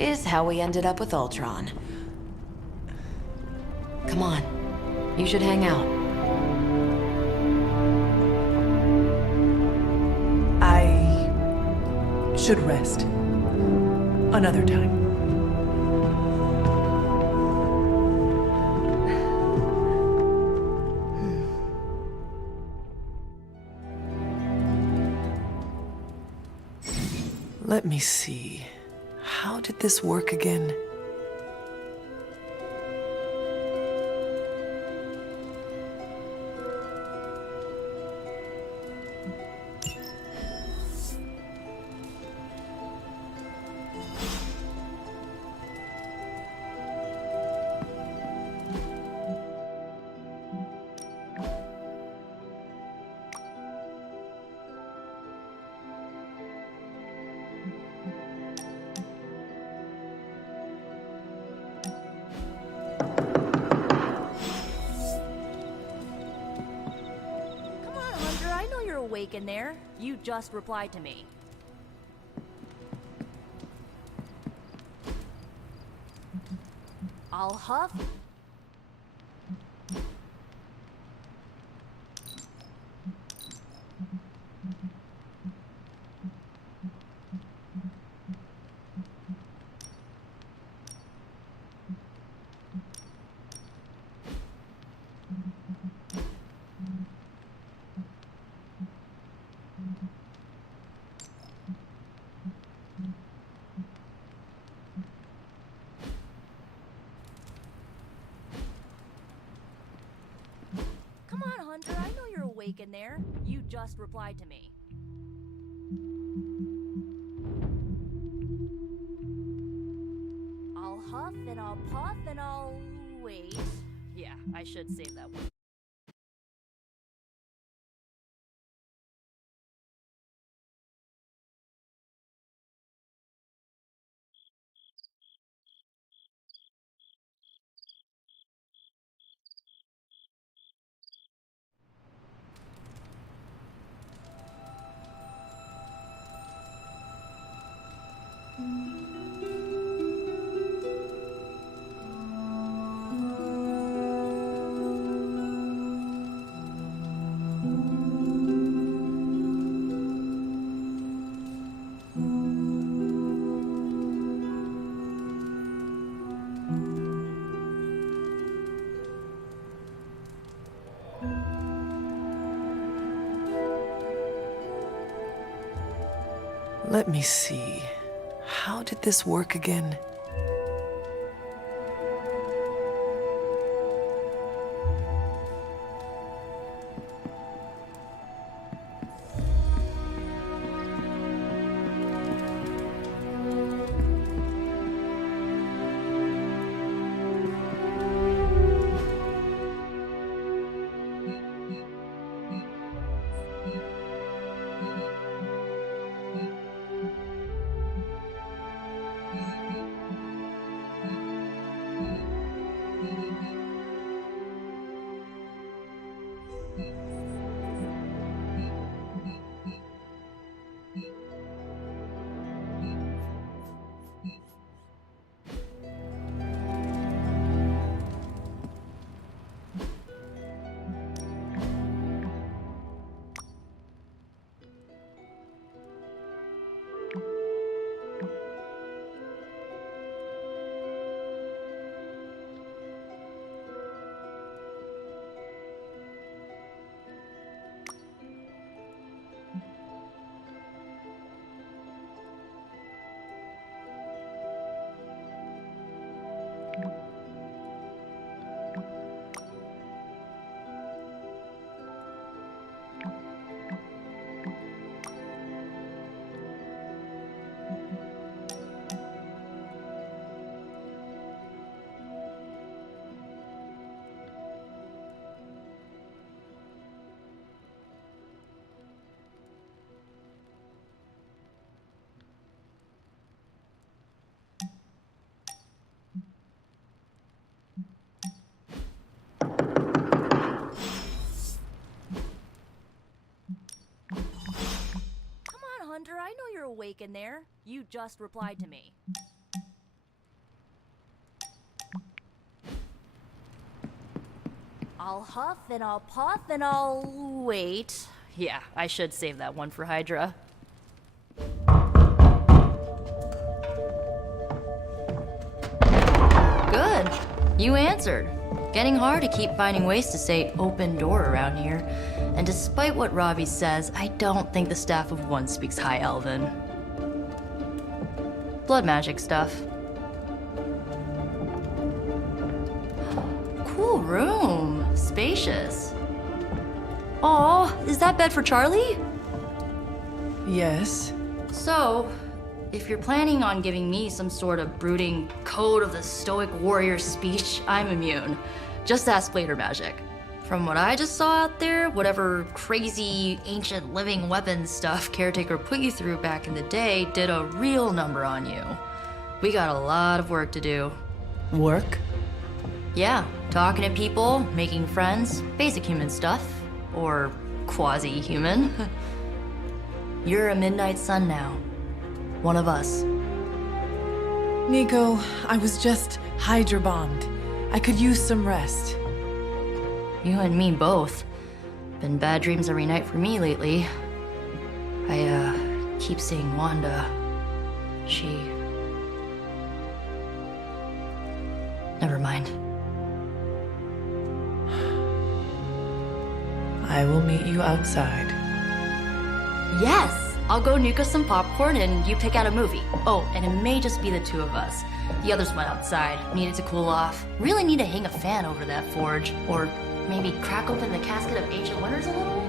is how we ended up with Ultron. Come on. You should hang out. I should rest. Another time. Let me see. How did this work again? awake in there. You just replied to me. I'll huff. Come on, Hunter, I know you're awake in there. You just replied to me. I'll huff and I'll puff and I'll wait. Yeah, I should save that one. Let me see. How did this work again? Hunter, I know you're awake in there. You just replied to me. I'll huff and I'll puff and I'll wait. Yeah, I should save that one for Hydra. Good. You answered. Getting hard to keep finding ways to say open door around here. And despite what Robbie says, I don't think the staff of one speaks High Elven. Blood magic stuff. Cool room. Spacious. Aw, is that bed for Charlie? Yes. So, if you're planning on giving me some sort of brooding code of the stoic warrior speech, I'm immune. Just ask later magic. From what I just saw out there, whatever crazy ancient living weapons stuff Caretaker put you through back in the day did a real number on you. We got a lot of work to do. Work? Yeah, talking to people, making friends, basic human stuff. Or quasi-human. You're a Midnight Sun now. One of us. Nico, I was just Hydra bombed. I could use some rest. You and me both. Been bad dreams every night for me lately. I keep seeing Wanda. She... Never mind. I will meet you outside. Yes! I'll go nuke us some popcorn and you pick out a movie. Oh, and it may just be the two of us. The others went outside, needed to cool off. Really need to hang a fan over that forge. Or maybe crack open the casket of Ancient Wonders a little?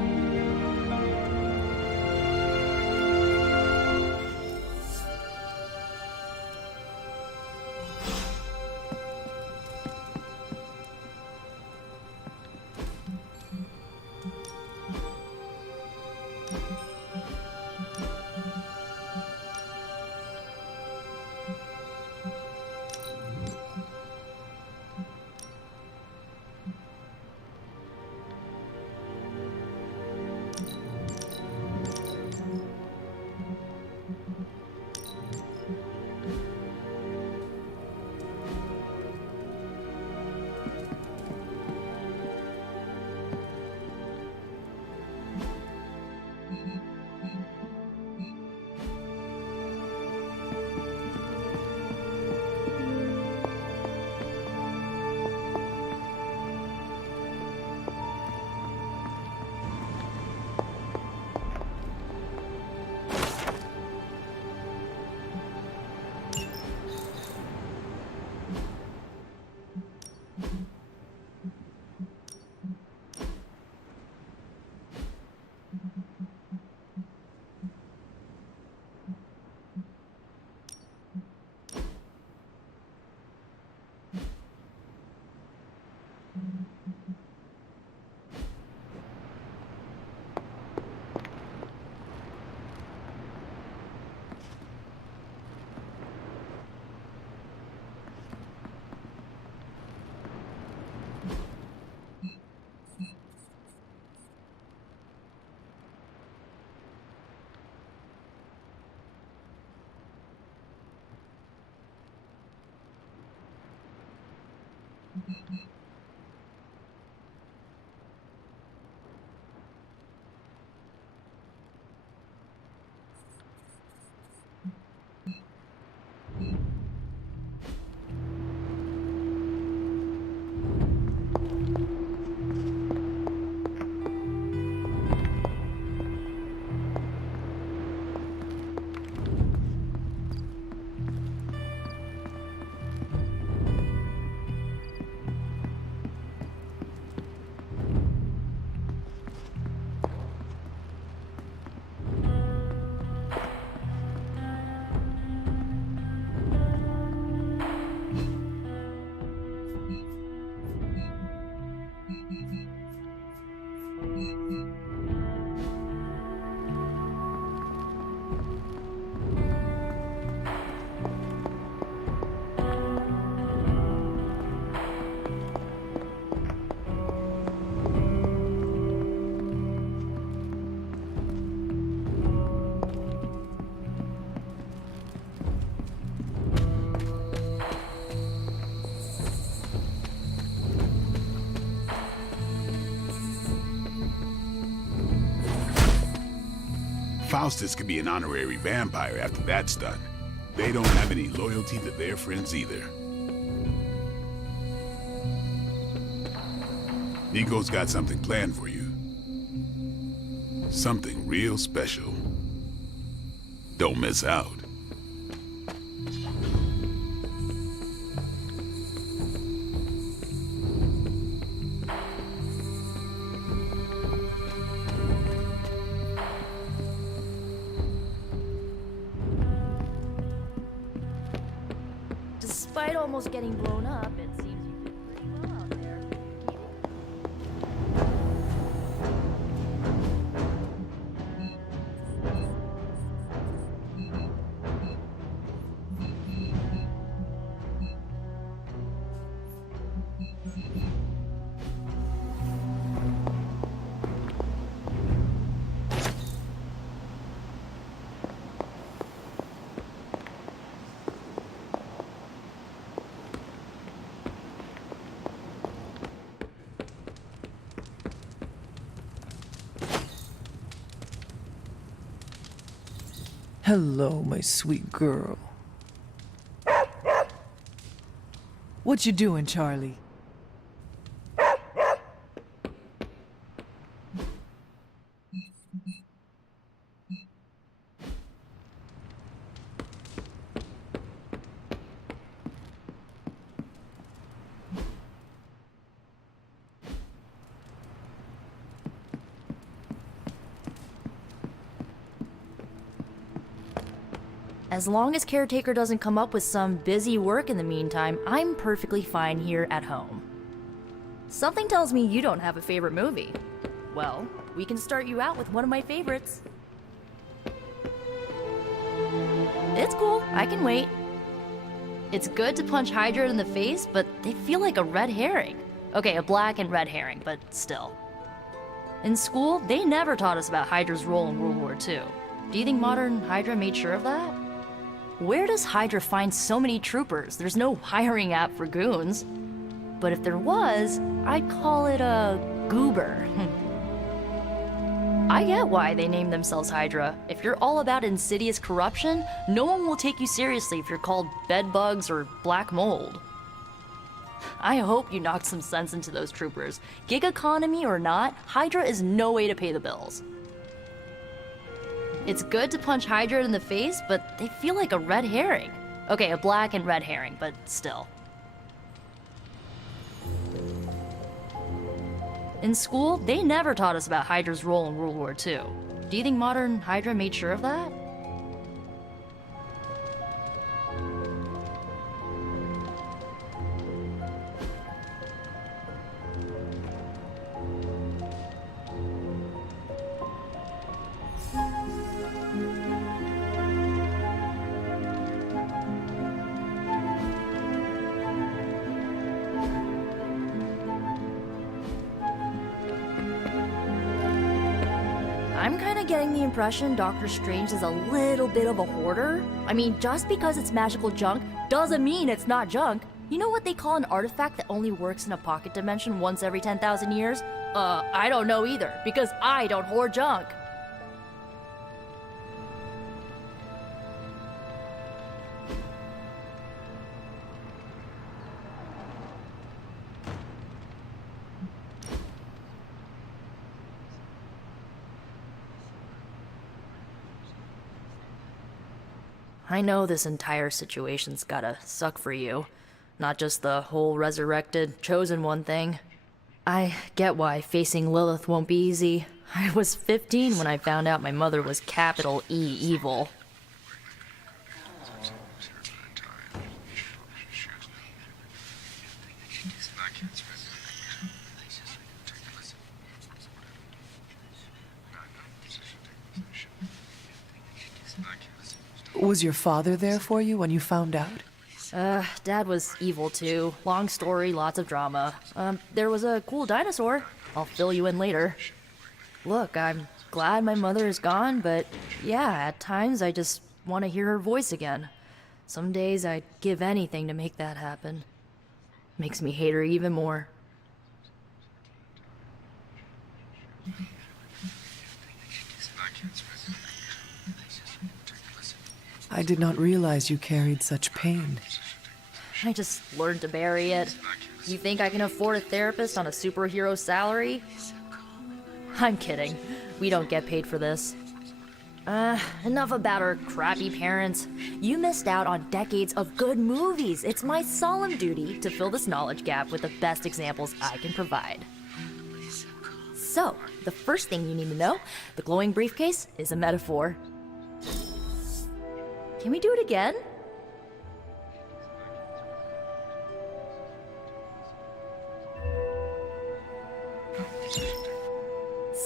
Faustus could be an honorary vampire after that's done. They don't have any loyalty to their friends either. Nico's got something planned for you. Something real special. Don't miss out. Despite almost getting blown up, it seems you did pretty well out there. Hello, my sweet girl. What you doing, Charlie? As long as Caretaker doesn't come up with some busy work in the meantime, I'm perfectly fine here at home. Something tells me you don't have a favorite movie. Well, we can start you out with one of my favorites. It's cool, I can wait. It's good to punch Hydra in the face, but they feel like a red herring. Okay, a black and red herring, but still. In school, they never taught us about Hydra's role in World War II. Do you think modern Hydra made sure of that? Where does Hydra find so many troopers? There's no hiring app for goons. But if there was, I'd call it a goober. I get why they named themselves Hydra. If you're all about insidious corruption, no one will take you seriously if you're called bedbugs or black mold. I hope you knocked some sense into those troopers. Gig economy or not, Hydra is no way to pay the bills. It's good to punch Hydra in the face, but they feel like a red herring. Okay, a black and red herring, but still. In school, they never taught us about Hydra's role in World War II. Do you think modern Hydra made sure of that? I'm kinda getting the impression Doctor Strange is a little bit of a hoarder. I mean, just because it's magical junk doesn't mean it's not junk. You know what they call an artifact that only works in a pocket dimension once every 10,000 years? I don't know either, because I don't hoard junk. I know this entire situation's gotta suck for you. Not just the whole resurrected, chosen one thing. I get why facing Lilith won't be easy. I was 15 when I found out my mother was capital E evil. Was your father there for you when you found out? Dad was evil too. Long story, lots of drama. There was a cool dinosaur. I'll fill you in later. Look, I'm glad my mother is gone, but yeah, at times I just want to hear her voice again. Some days I'd give anything to make that happen. Makes me hate her even more. I did not realize you carried such pain. I just learned to bury it. You think I can afford a therapist on a superhero salary? I'm kidding. We don't get paid for this. Enough about our crappy parents. You missed out on decades of good movies. It's my solemn duty to fill this knowledge gap with the best examples I can provide. So, the first thing you need to know, the glowing briefcase is a metaphor. Can we do it again?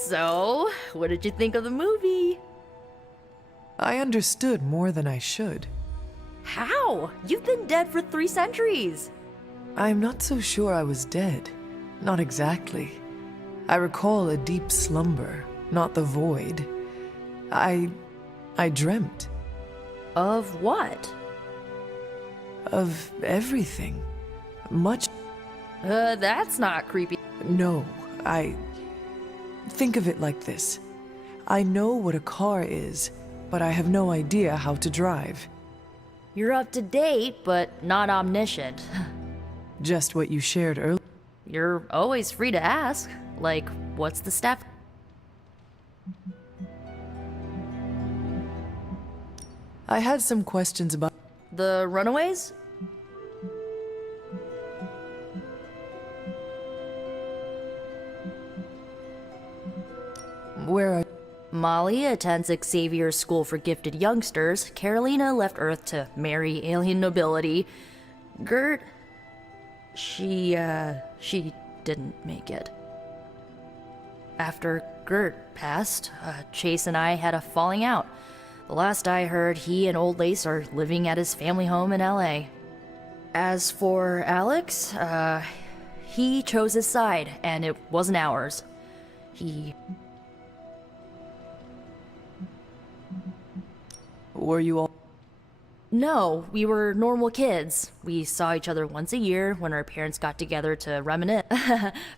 So, what did you think of the movie? I understood more than I should. How? You've been dead for 3 centuries. I'm not so sure I was dead. Not exactly. I recall a deep slumber, not the void. I dreamt. Of what? Of everything. Much. That's not creepy. No, Think of it like this. I know what a car is, but I have no idea how to drive. You're up to date, but not omniscient. Just what you shared earlier. You're always free to ask. Like, what's the staff? I had some questions about The runaways? where are... Molly attends Xavier's School for Gifted Youngsters. Carolina left Earth to marry alien nobility. Gert... She didn't make it. After Gert passed, Chase and I had a falling out. The last I heard, he and Old Lace are living at his family home in LA. As for Alex, he chose his side, and it wasn't ours. Were you all... No, we were normal kids. We saw each other once a year when our parents got together to reminisce.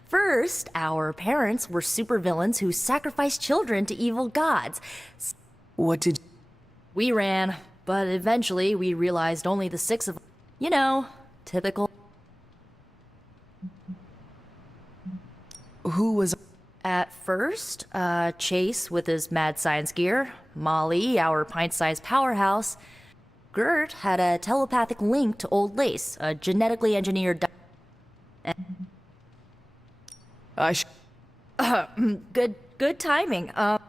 First, our parents were supervillains who sacrificed children to evil gods. What did... We ran, but eventually we realized only the 6 of... You know, typical... Who was... At first, Chase with his mad science gear, Molly, our pint-sized powerhouse. Gert had a telepathic link to Old Lace, a genetically engineered... Good timing. I'm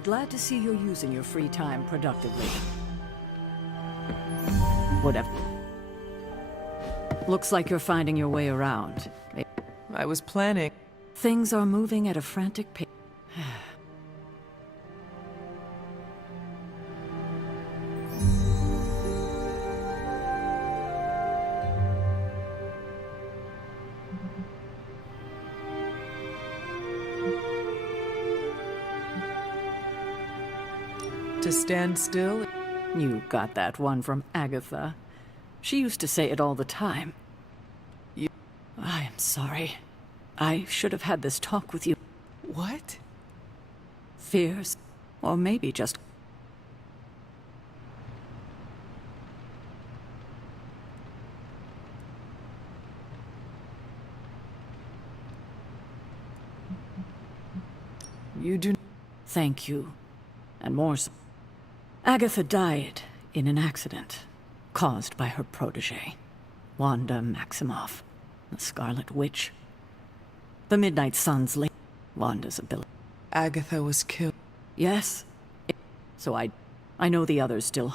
glad to see you're using your free time productively. Whatever. Looks like you're finding your way around. I was planning. Things are moving at a frantic pace. To stand still? You got that one from Agatha. She used to say it all the time. I am sorry. I should have had this talk with you. What? Fears. Or maybe just... You do... Thank you. And more so. Agatha died in an accident caused by her protege, Wanda Maximoff, the Scarlet Witch. The Midnight Sun's late. Wanda's ability. Agatha was killed. Yes. So I know the others still.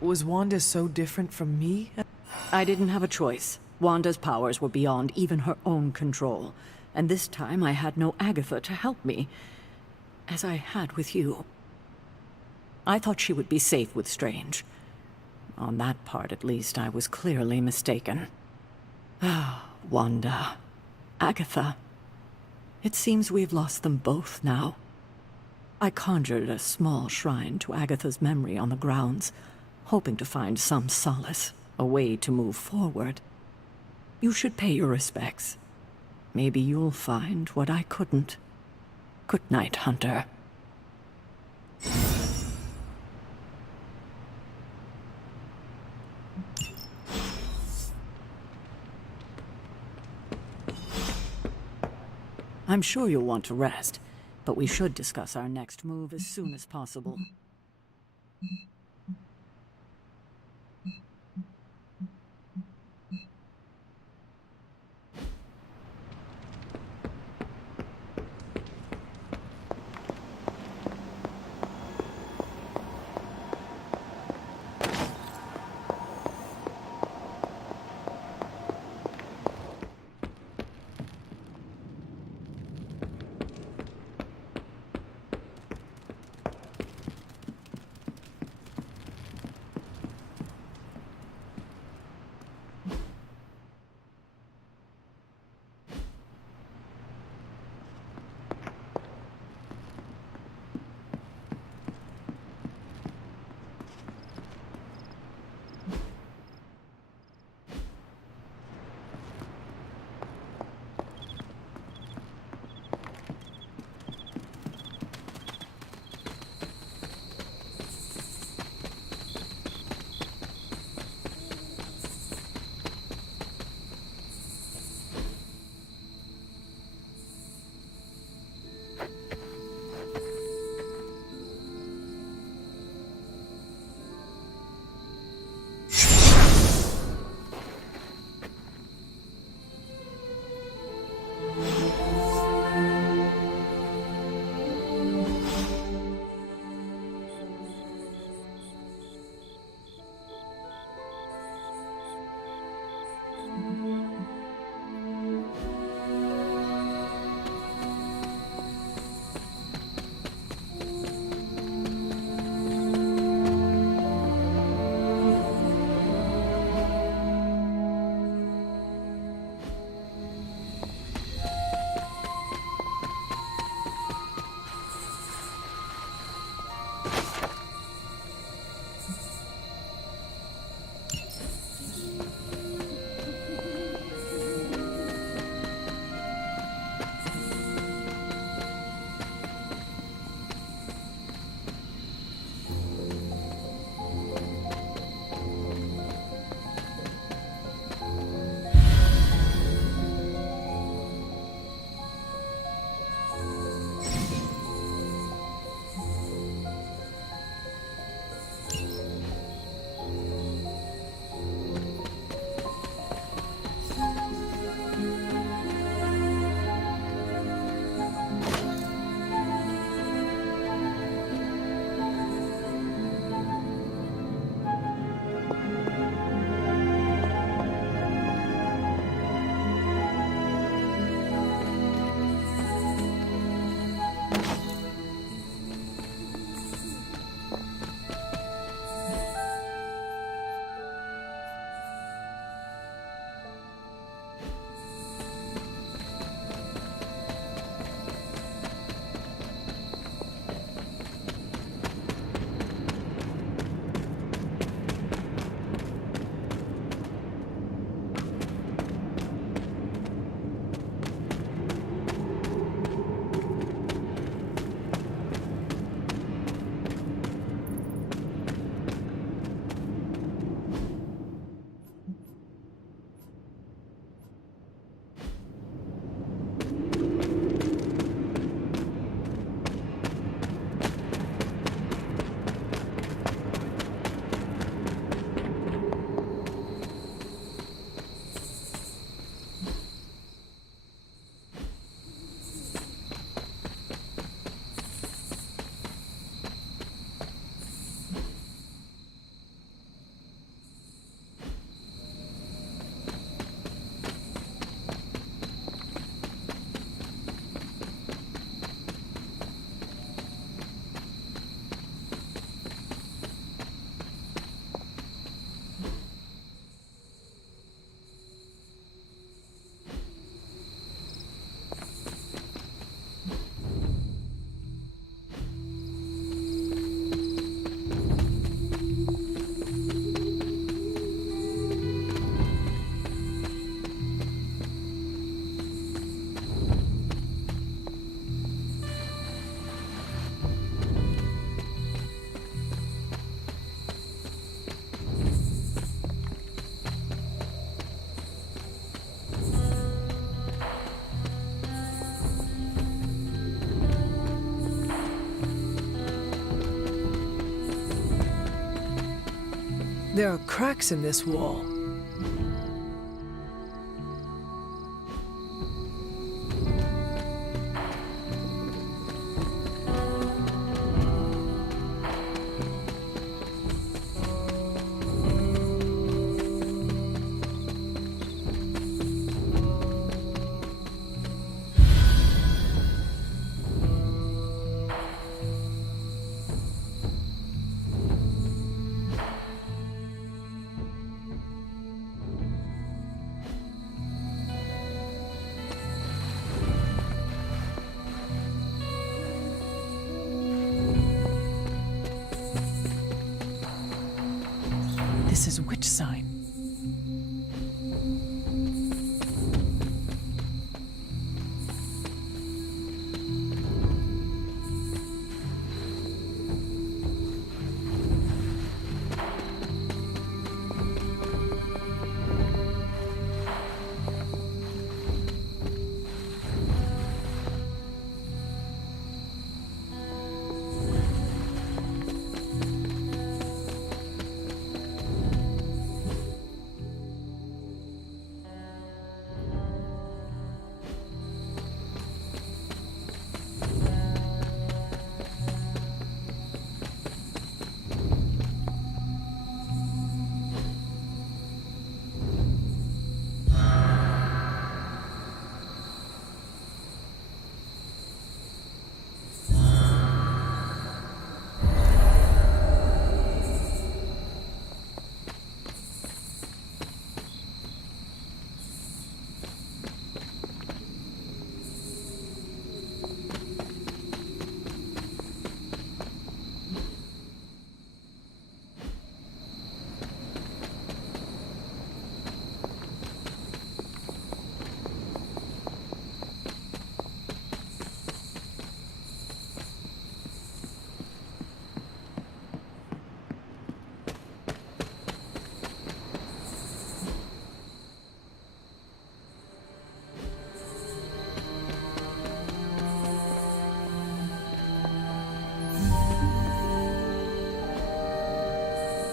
Was Wanda so different from me? I didn't have a choice. Wanda's powers were beyond even her own control. And this time I had no Agatha to help me, as I had with you. I thought she would be safe with Strange. On that part, at least, I was clearly mistaken. Ah, Wanda. Agatha. It seems we've lost them both now. I conjured a small shrine to Agatha's memory on the grounds, hoping to find some solace, a way to move forward. You should pay your respects. Maybe you'll find what I couldn't. Good night, Hunter. I'm sure you'll want to rest, but we should discuss our next move as soon as possible. There are cracks in this wall. This is which sign?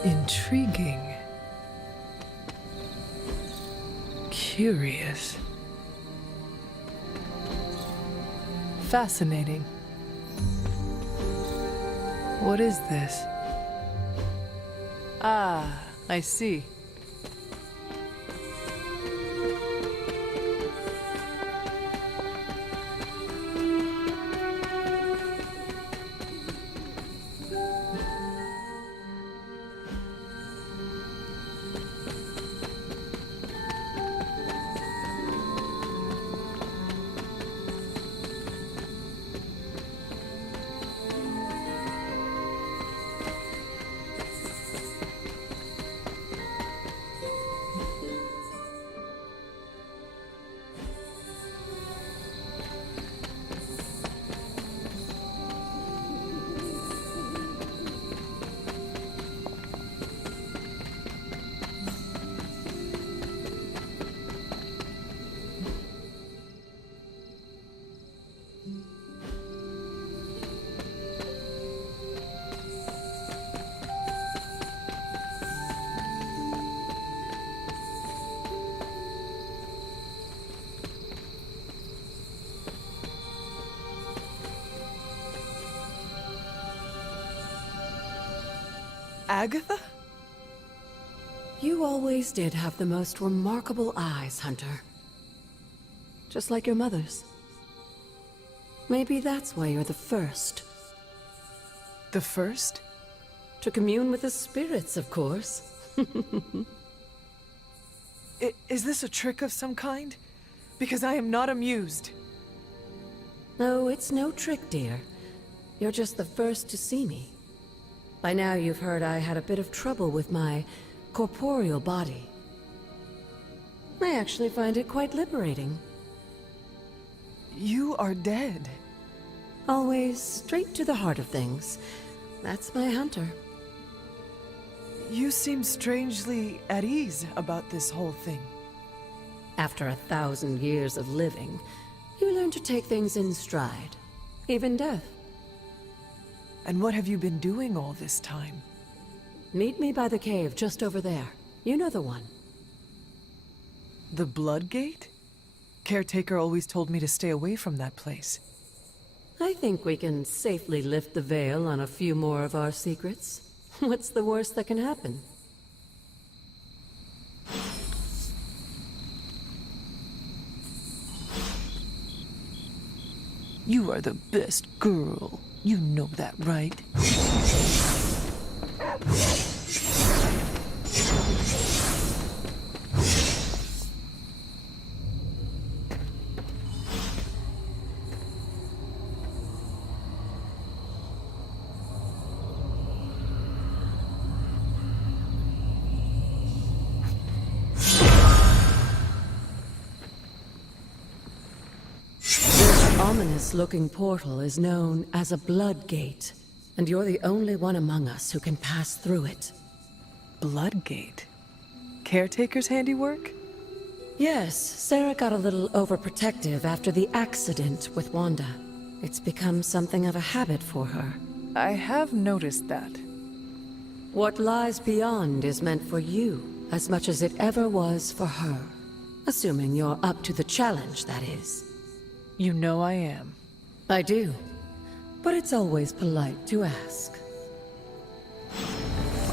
Intriguing. Curious. Fascinating. What is this? Ah, I see. Agatha? You always did have the most remarkable eyes, Hunter. Just like your mother's. Maybe that's why you're the first. The first? To commune with the spirits, of course. Is this a trick of some kind? Because I am not amused. No, it's no trick, dear. You're just the first to see me. By now you've heard I had a bit of trouble with my corporeal body. I actually find it quite liberating. You are dead. Always straight to the heart of things. That's my Hunter. You seem strangely at ease about this whole thing. After 1,000 years of living, you learn to take things in stride. Even death. And what have you been doing all this time? Meet me by the cave just over there. You know the one. The Blood Gate? Caretaker always told me to stay away from that place. I think we can safely lift the veil on a few more of our secrets. What's the worst that can happen? You are the best girl. You know that, right? Ominous-looking portal is known as a Blood Gate, and you're the only one among us who can pass through it. Blood Gate? Caretaker's handiwork? Yes, Sarah got a little overprotective after the accident with Wanda. It's become something of a habit for her. I have noticed that. What lies beyond is meant for you as much as it ever was for her. Assuming you're up to the challenge, that is. You know I am. I do. But it's always polite to ask.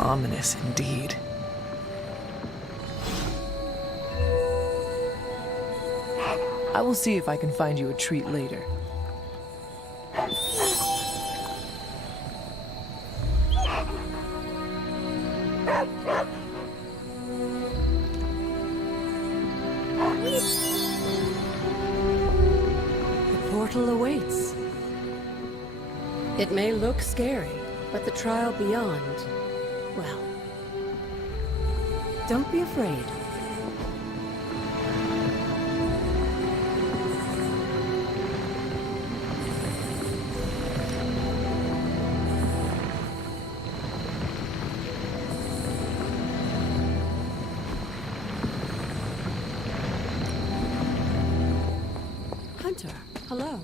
Ominous indeed. I will see if I can find you a treat later. Portal awaits. It may look scary, but the trial beyond, well, don't be afraid. Hunter, hello.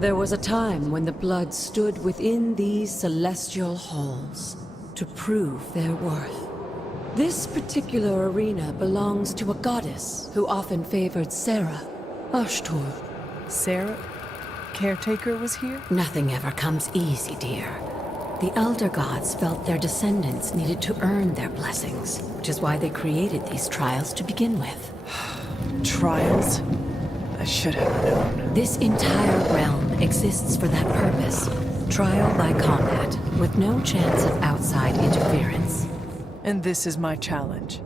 There was a time when the blood stood within these celestial halls to prove their worth. This particular arena belongs to a goddess who often favored Sarah, Ashtor. Sarah? Caretaker was here? Nothing ever comes easy, dear. The Elder Gods felt their descendants needed to earn their blessings, which is why they created these trials to begin with. Trials? I should have known. This entire realm exists for that purpose. Trial by combat, with no chance of outside interference. And this is my challenge?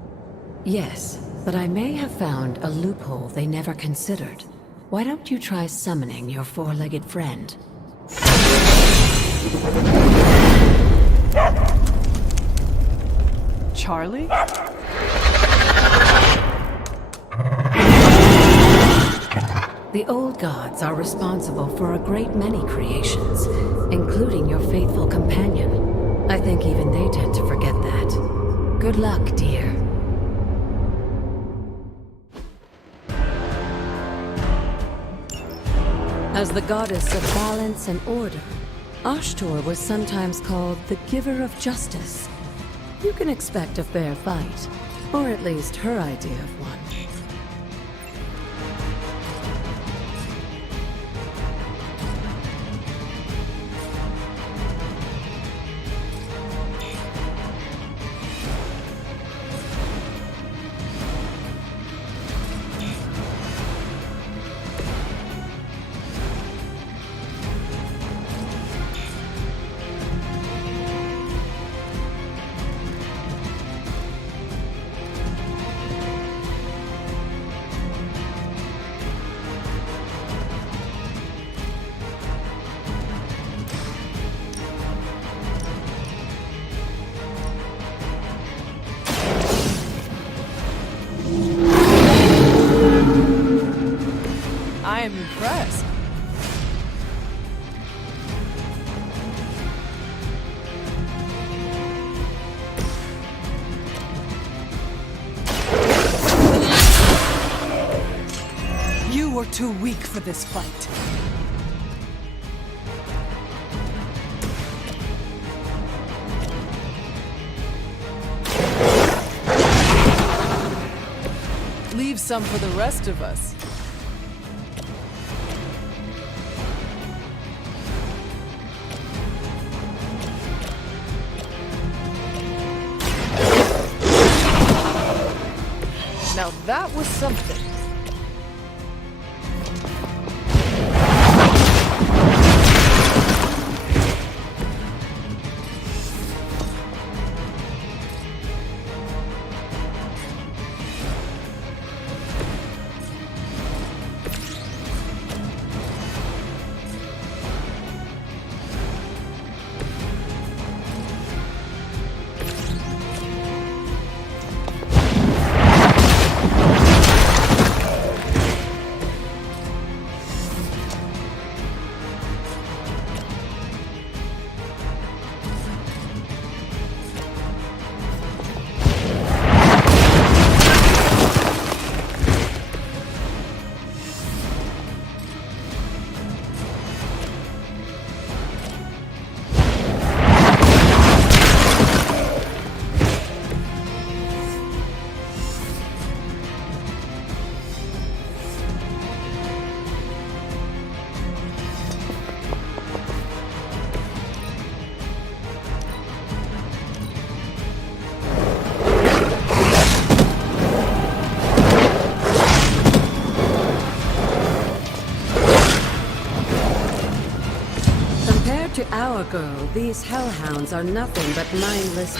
Yes, but I may have found a loophole they never considered. Why don't you try summoning your four-legged friend? Charlie? The old gods are responsible for a great many creations, including your faithful companion. I think even they tend to forget that. Good luck, dear. As the goddess of balance and order, Ashtor was sometimes called the giver of justice. You can expect a fair fight, or at least her idea of one. too weak for this fight. Leave some for the rest of us. Now that was something. To our girl, these hellhounds are nothing but mindless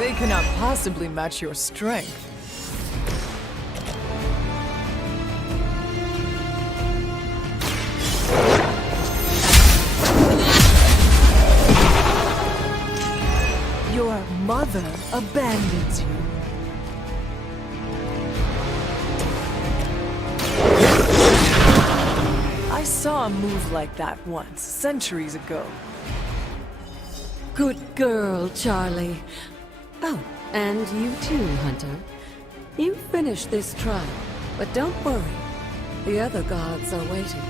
They cannot possibly match your strength. Your mother abandons you. I saw a move like that once, centuries ago. Good girl, Charlie. Oh, and you too, Hunter. You finished this trial, but don't worry. The other gods are waiting.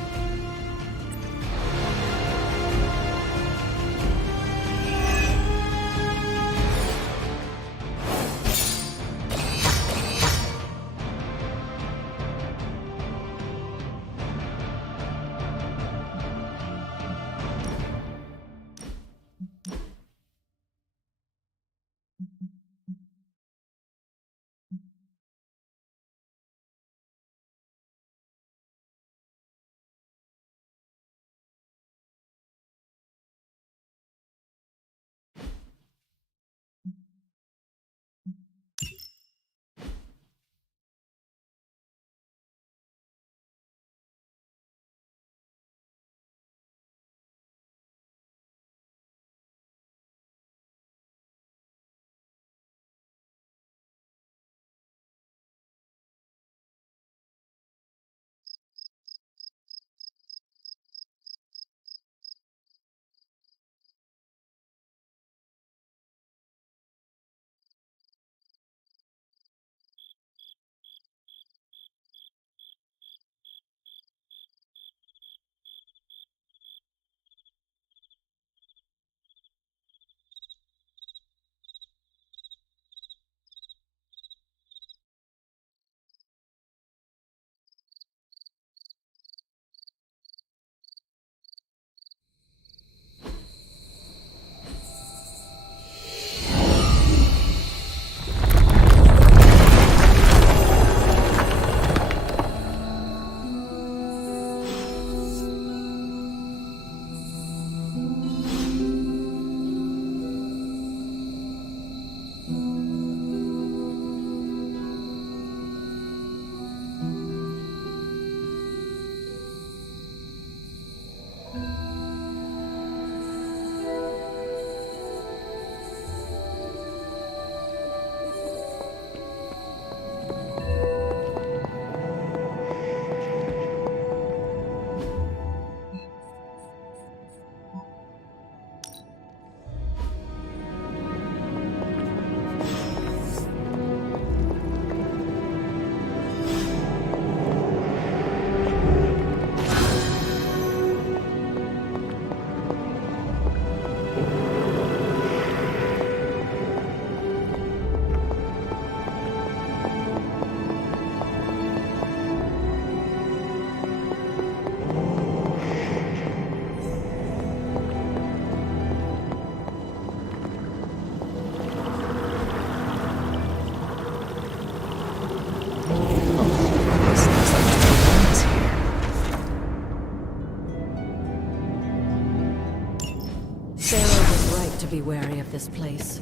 be wary of this place.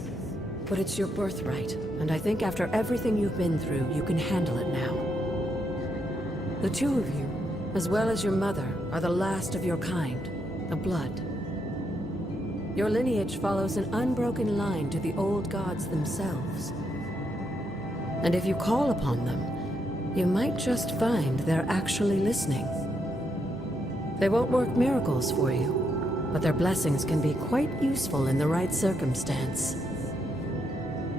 But it's your birthright, and I think after everything you've been through, you can handle it now. The two of you, as well as your mother, are the last of your kind, the Blood. Your lineage follows an unbroken line to the old gods themselves. And if you call upon them, you might just find they're actually listening. They won't work miracles for you, but their blessings can be quite useful in the right circumstance.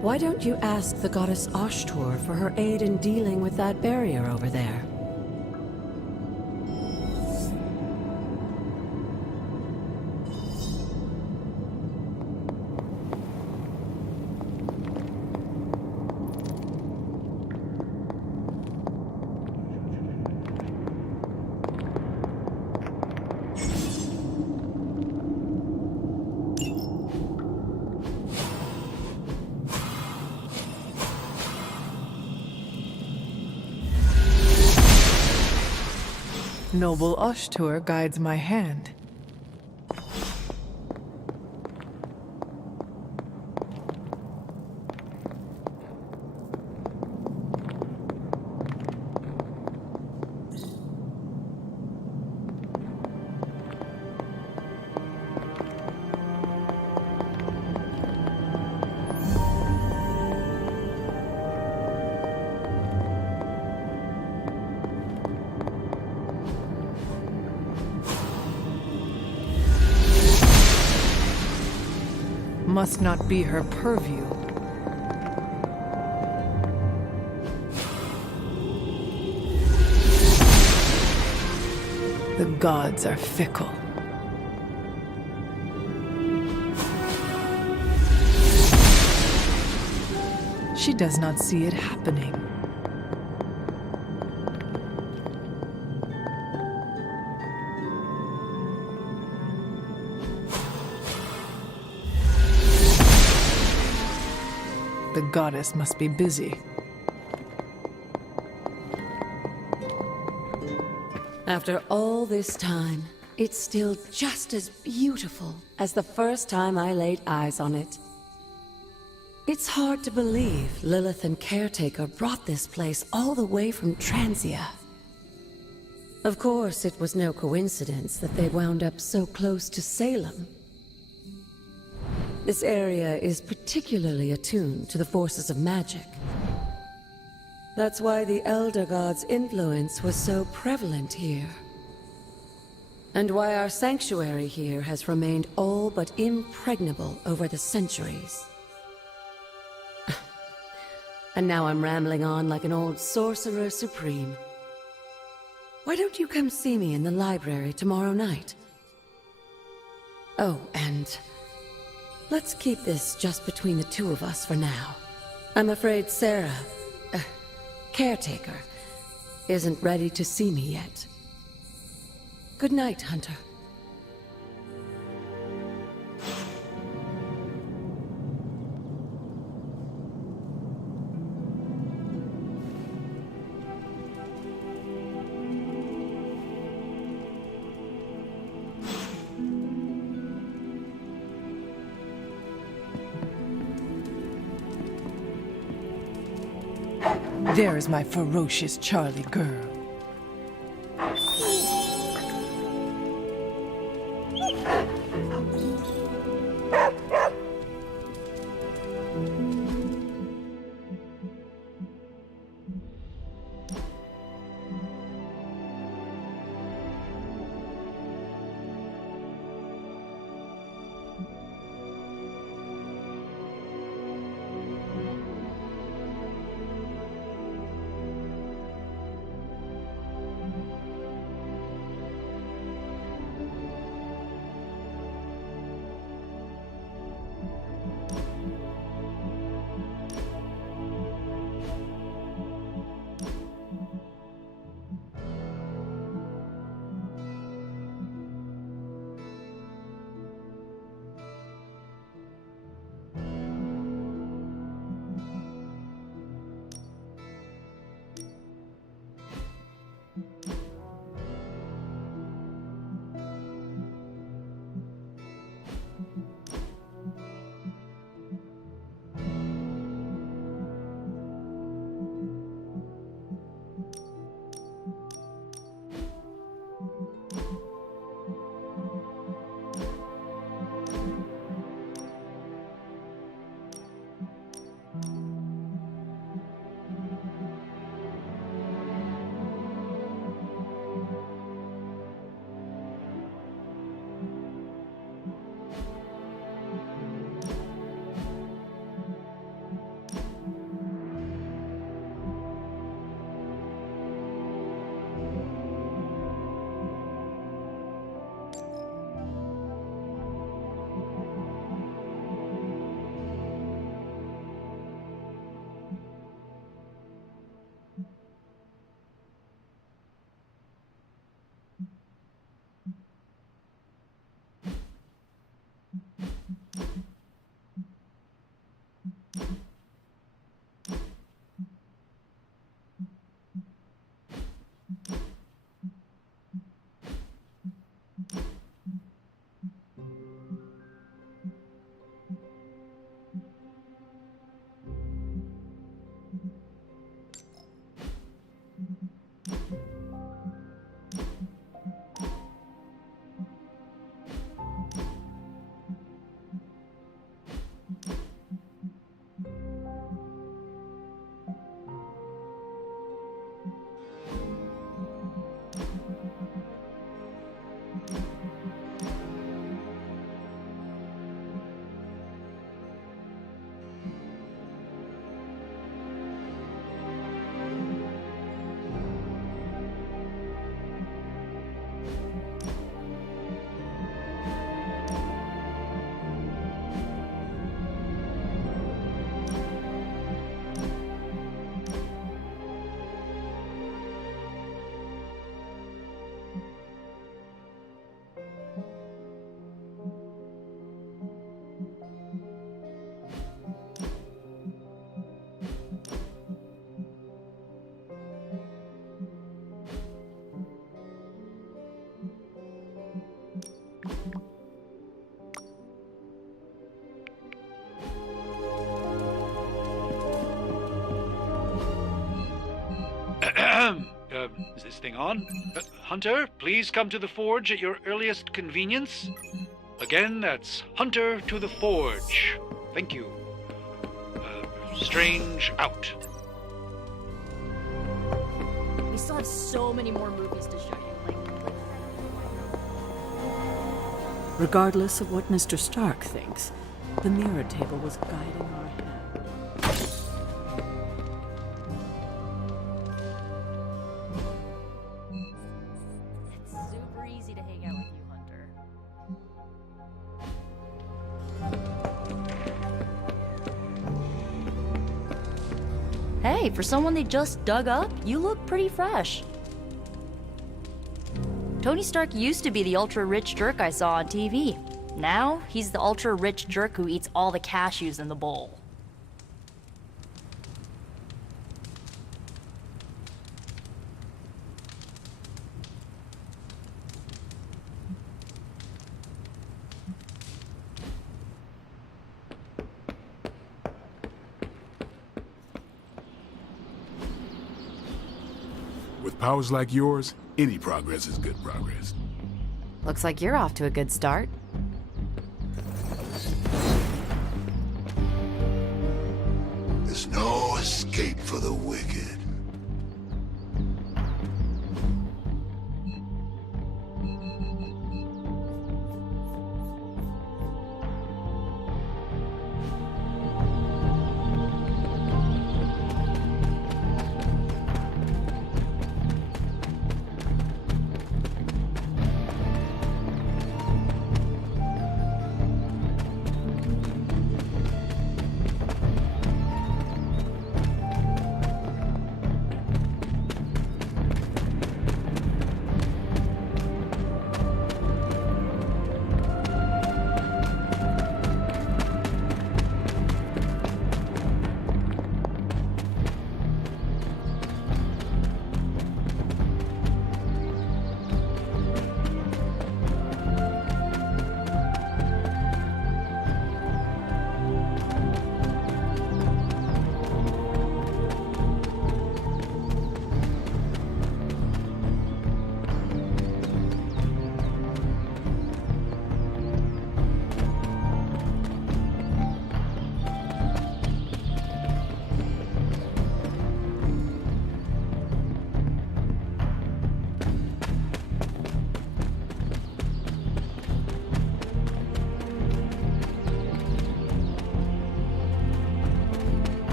Why don't you ask the goddess Ashtur for her aid in dealing with that barrier over there? Noble Ashtur guides my hand. Must not be her purview. The gods are fickle. She does not see it happening. The goddess must be busy. After all this time, it's still just as beautiful as the first time I laid eyes on it. It's hard to believe Lilith and Caretaker brought this place all the way from Transia. Of course, it was no coincidence that they wound up so close to Salem. This area is particularly attuned to the forces of magic. That's why the Elder God's influence was so prevalent here. And why our sanctuary here has remained all but impregnable over the centuries. And now I'm rambling on like an old sorcerer supreme. Why don't you come see me in the library tomorrow night? Oh, and let's keep this just between the two of us for now. I'm afraid Sarah, Caretaker, isn't ready to see me yet. Good night, Hunter. There is my ferocious Charlie girl. Is this thing on? Hunter, please come to the forge at your earliest convenience. Again, that's Hunter to the forge. Thank you. Strange out. We still have so many more movies to show you. Regardless of what Mr. Stark thinks, the mirror table was guiding our hand. It's super easy to hang out with you, Hunter. Hey, for someone they just dug up, you look pretty fresh. Tony Stark used to be the ultra-rich jerk I saw on TV. Now, he's the ultra-rich jerk who eats all the cashews in the bowl. With powers like yours, any progress is good progress. Looks like you're off to a good start. There's no escape for the wicked.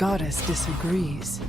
goddess disagrees.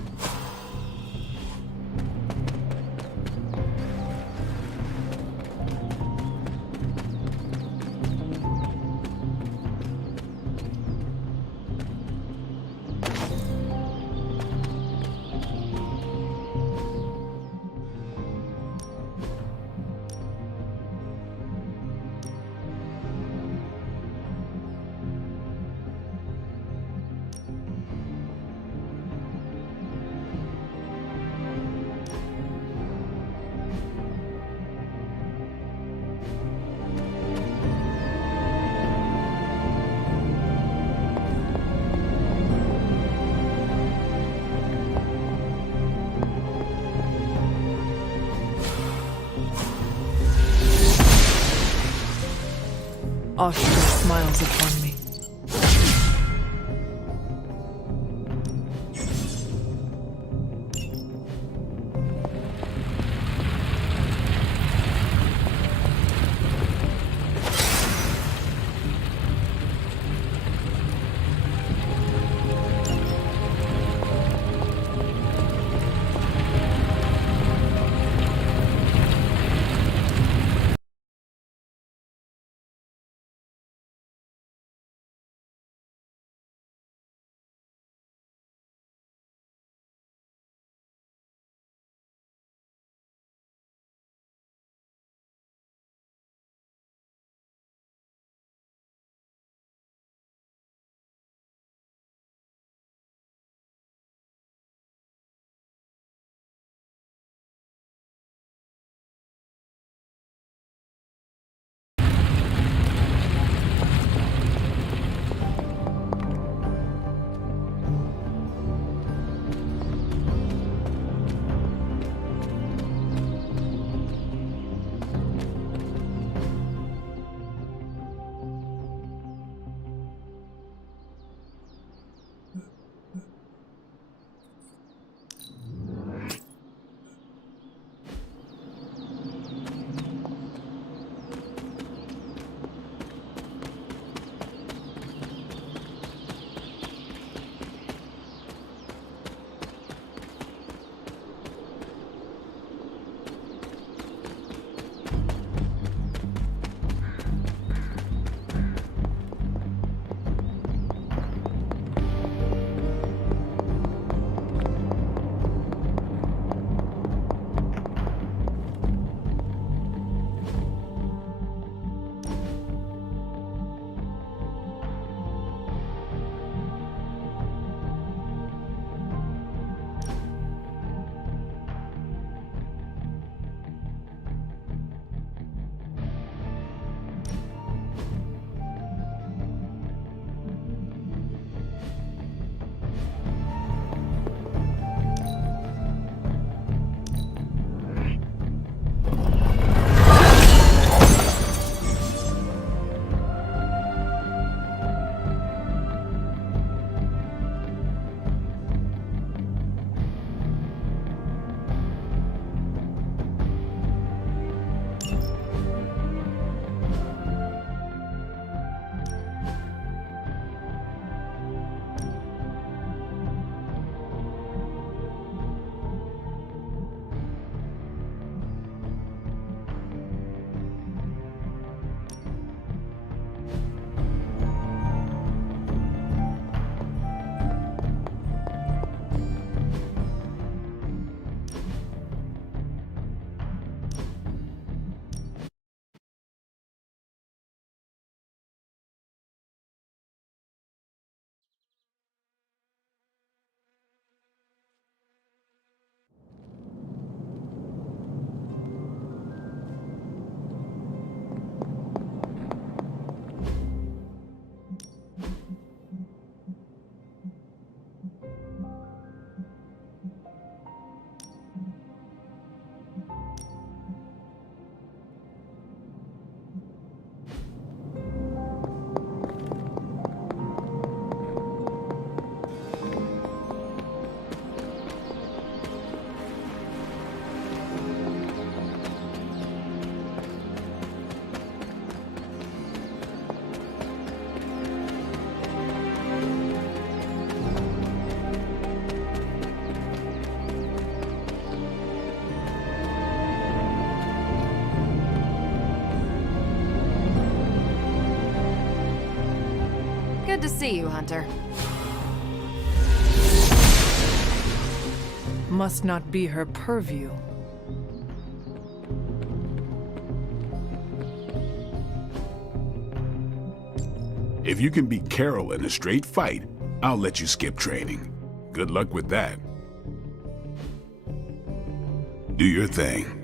Ashura smiles upon me. Good to see you, Hunter. Must not be her purview. If you can beat Carol in a straight fight, I'll let you skip training. Good luck with that. Do your thing.